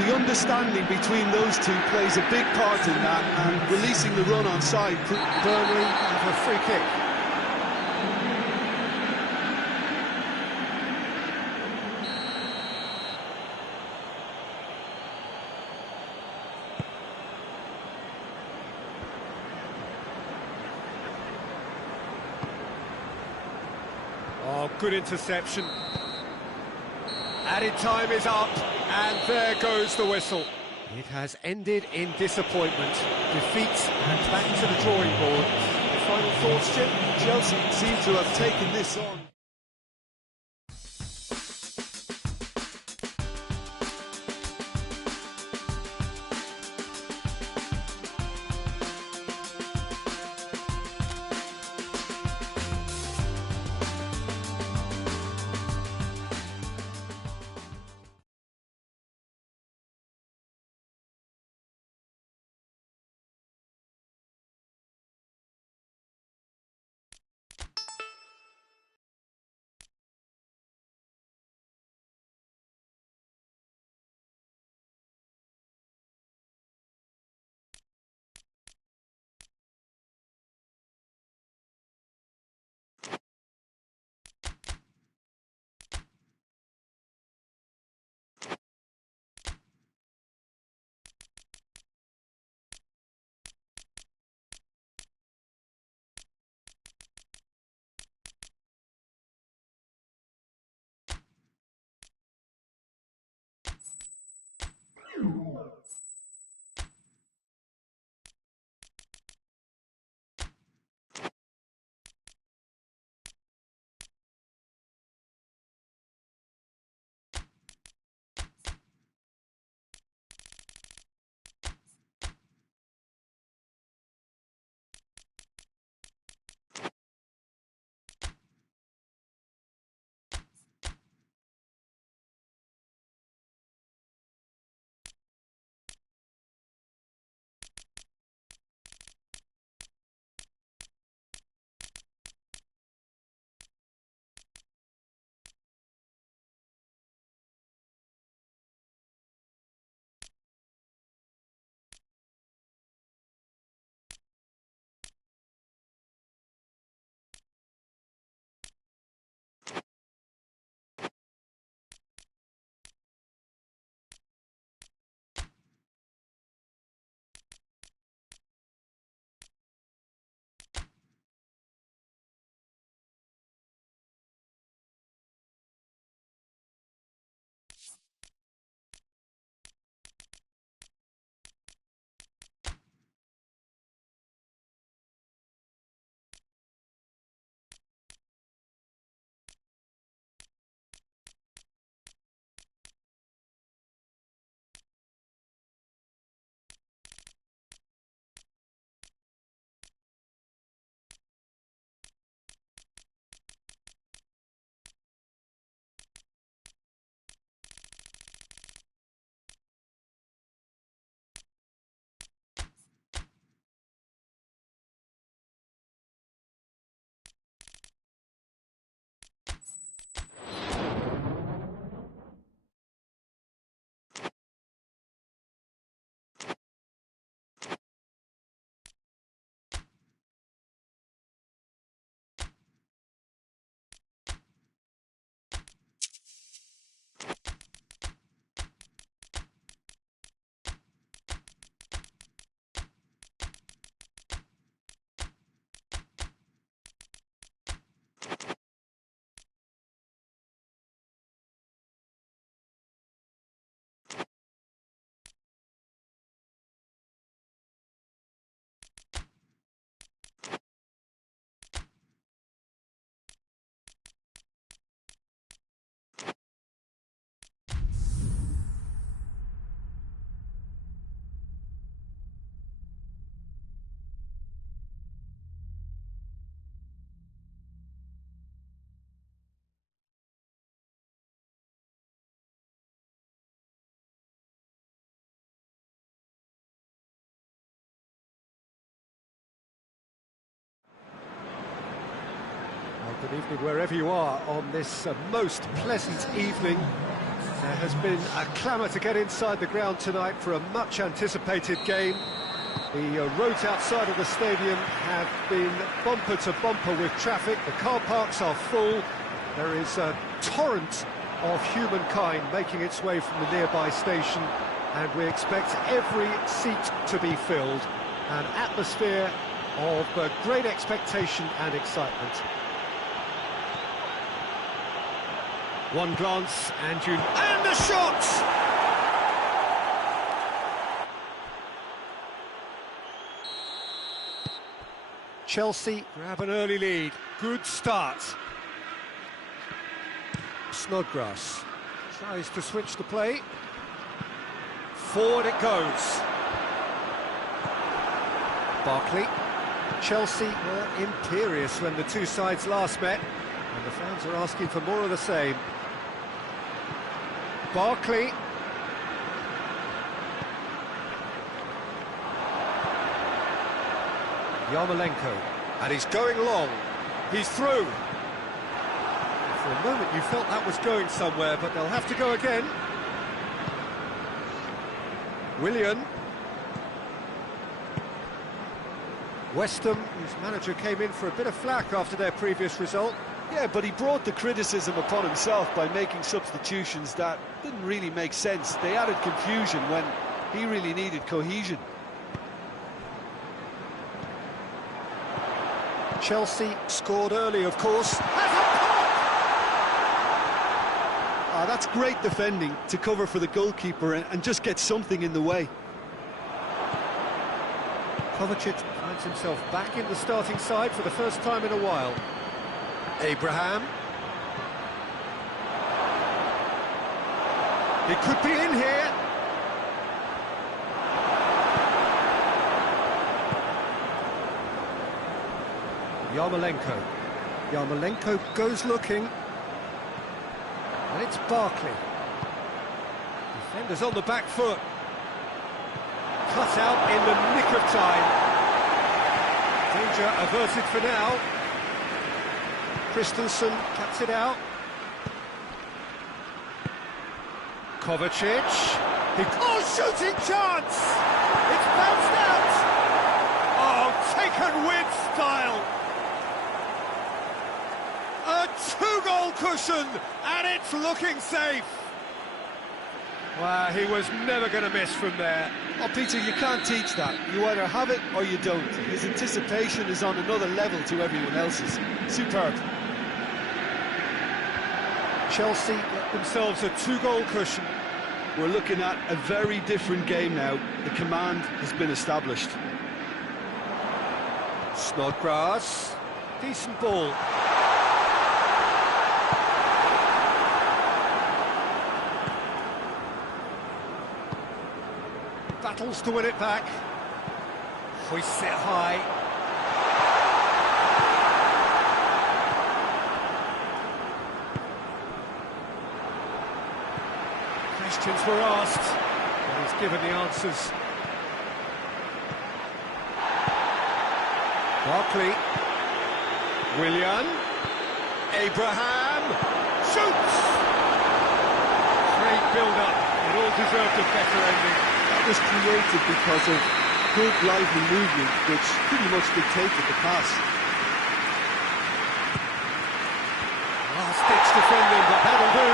The understanding between those two plays a big part in that, and releasing the run on side. Burnley have a free kick. Oh, good interception. Added time is up, and there goes the whistle. It has ended in disappointment, defeat, and back to the drawing board. The final thoughts, Jim? Chelsea seem to have taken this on. Good evening wherever you are on this most pleasant evening. There has been a clamour to get inside the ground tonight for a much anticipated game. The roads outside of the stadium have been bumper to bumper with traffic. The car parks are full. There is a torrent of humankind making its way from the nearby station, and we expect every seat to be filled. An atmosphere of great expectation and excitement. One glance and the shot! Chelsea grab an early lead. Good start. Snodgrass tries to switch the play. Forward it goes. Barkley. Chelsea were imperious when the two sides last met, and the fans are asking for more of the same. Barkley. Yarmolenko, and he's going long. He's through. For a moment you felt that was going somewhere, but they'll have to go again. Willian. West Ham, whose manager came in for a bit of flack after their previous result. Yeah, but he brought the criticism upon himself by making substitutions that didn't really make sense. They added confusion when he really needed cohesion. Chelsea scored early, of course. Has a pop! That's great defending to cover for the goalkeeper and just get something in the way. Kovacic finds himself back in the starting side for the first time in a while. Abraham. He could be in here. Yarmolenko. Yarmolenko goes looking. And it's Barkley. Defenders on the back foot. Cut out in the nick of time. Danger averted for now. Christensen cuts it out. Kovacic. Shooting chance! It's bounced out! Oh, taken with style! A two-goal cushion, and it's looking safe! Wow, he was never going to miss from there. Oh, Peter, you can't teach that. You either have it or you don't. His anticipation is on another level to everyone else's. Superb. Chelsea get themselves a two-goal cushion. We're looking at a very different game now. The command has been established. Snodgrass. Decent ball. Battles to win it back. Hoists it high. Questions were asked, and he's given the answers. Barkley. Willian. Abraham. Shoots! Great build-up. It all deserved a better ending. That was created because of good lively movement, which pretty much dictated the pass. Last-ditch defending, but that'll do.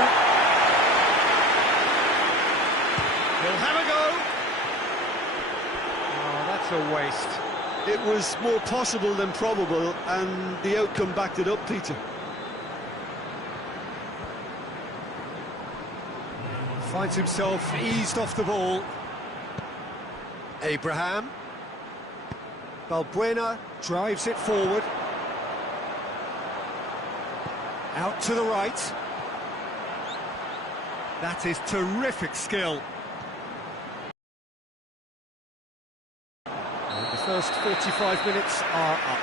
He'll have a go. Oh, that's a waste. It was more possible than probable, and the outcome backed it up, Peter. Finds himself eased off the ball. Abraham. Balbuena drives it forward. Out to the right. That is terrific skill. And the first 45 minutes are up.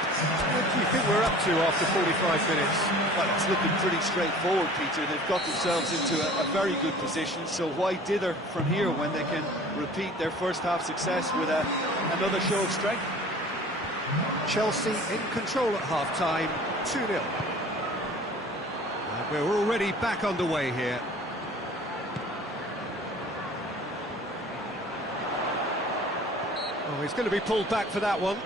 What do you think we're up to after 45 minutes? Well, it's looking pretty straightforward, Peter. They've got themselves into a very good position, so why dither from here when they can repeat their first half success with another show of strength? Chelsea in control at half-time, 2-0. And we're already back underway here. Oh, he's going to be pulled back for that one.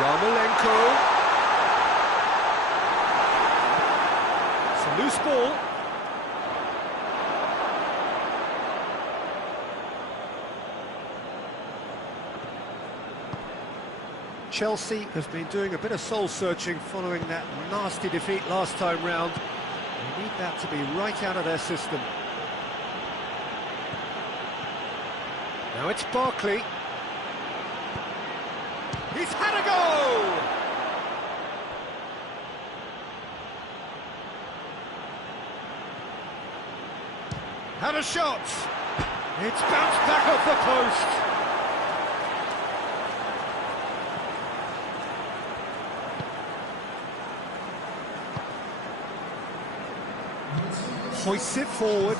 Yarmolenko. It's a loose ball. Chelsea have been doing a bit of soul-searching following that nasty defeat last time round. They need that to be right out of their system. Now it's Barkley. He's had a go! Had a shot! It's bounced back off the post! Hoists it forward.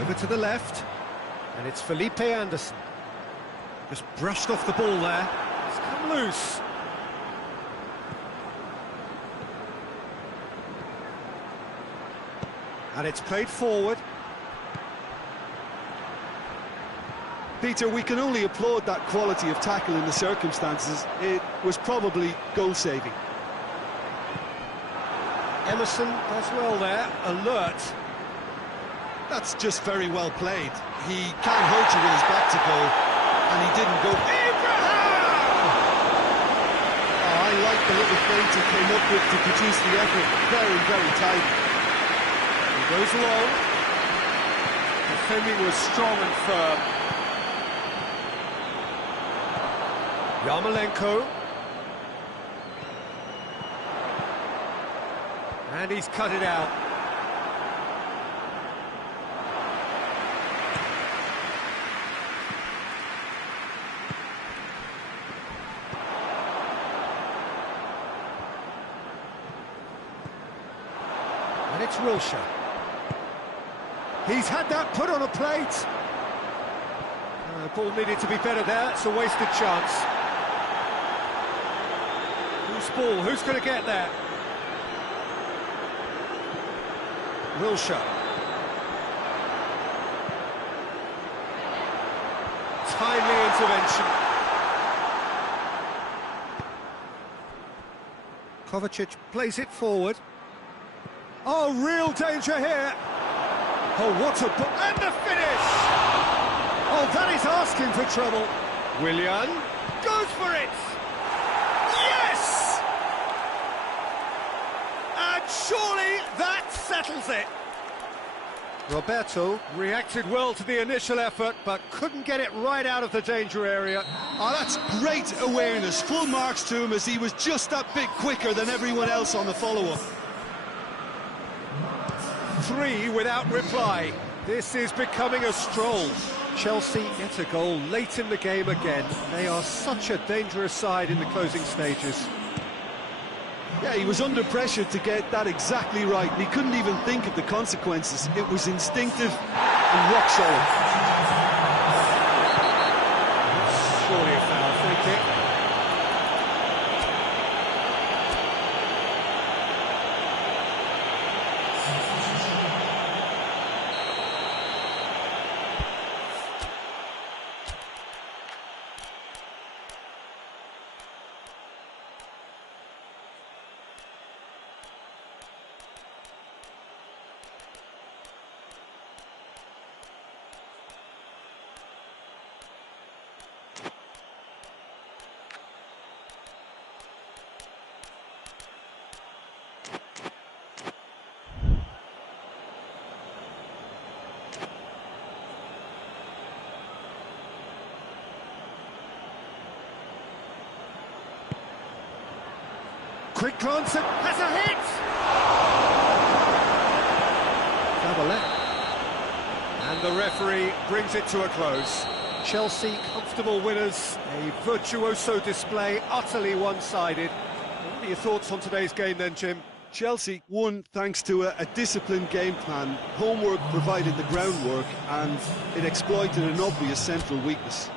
Over to the left. And it's Felipe Anderson. Just brushed off the ball there. It's come loose. And it's played forward. Peter, we can only applaud that quality of tackle in the circumstances. It was probably goal-saving. Emerson does well there, alert. That's just very well played. He can't hurt you with his back to goal, and he didn't go. Oh, I like the little feint he came up with to produce the effort. Very, very tight. He goes long. Defending was strong and firm. Yarmolenko. And he's cut it out. And it's Wilshere. He's had that put on a plate. Ball needed to be better there. It's a wasted chance. Who's ball? Who's going to get there? Wilshere. Timely intervention. Kovacic plays it forward. Oh, real danger here. Oh, what a... And the finish! Oh, that is asking for trouble. Willian goes for it! Yes! And surely that settles it. Roberto reacted well to the initial effort, but couldn't get it right out of the danger area. Oh, that's great awareness. Full marks to him, as he was just that bit quicker than everyone else on the follow-up. 3 without reply. This is becoming a stroll. Chelsea get a goal late in the game again. They are such a dangerous side in the closing stages. Yeah, he was under pressure to get that exactly right, and he couldn't even think of the consequences. It was instinctive and rock solid. Surely a foul, free kick. Quick glance and has a hit! And the referee brings it to a close. Chelsea comfortable winners, a virtuoso display, utterly one-sided. What are your thoughts on today's game then, Jim? Chelsea won thanks to a disciplined game plan. Homework provided the groundwork, and it exploited an obvious central weakness.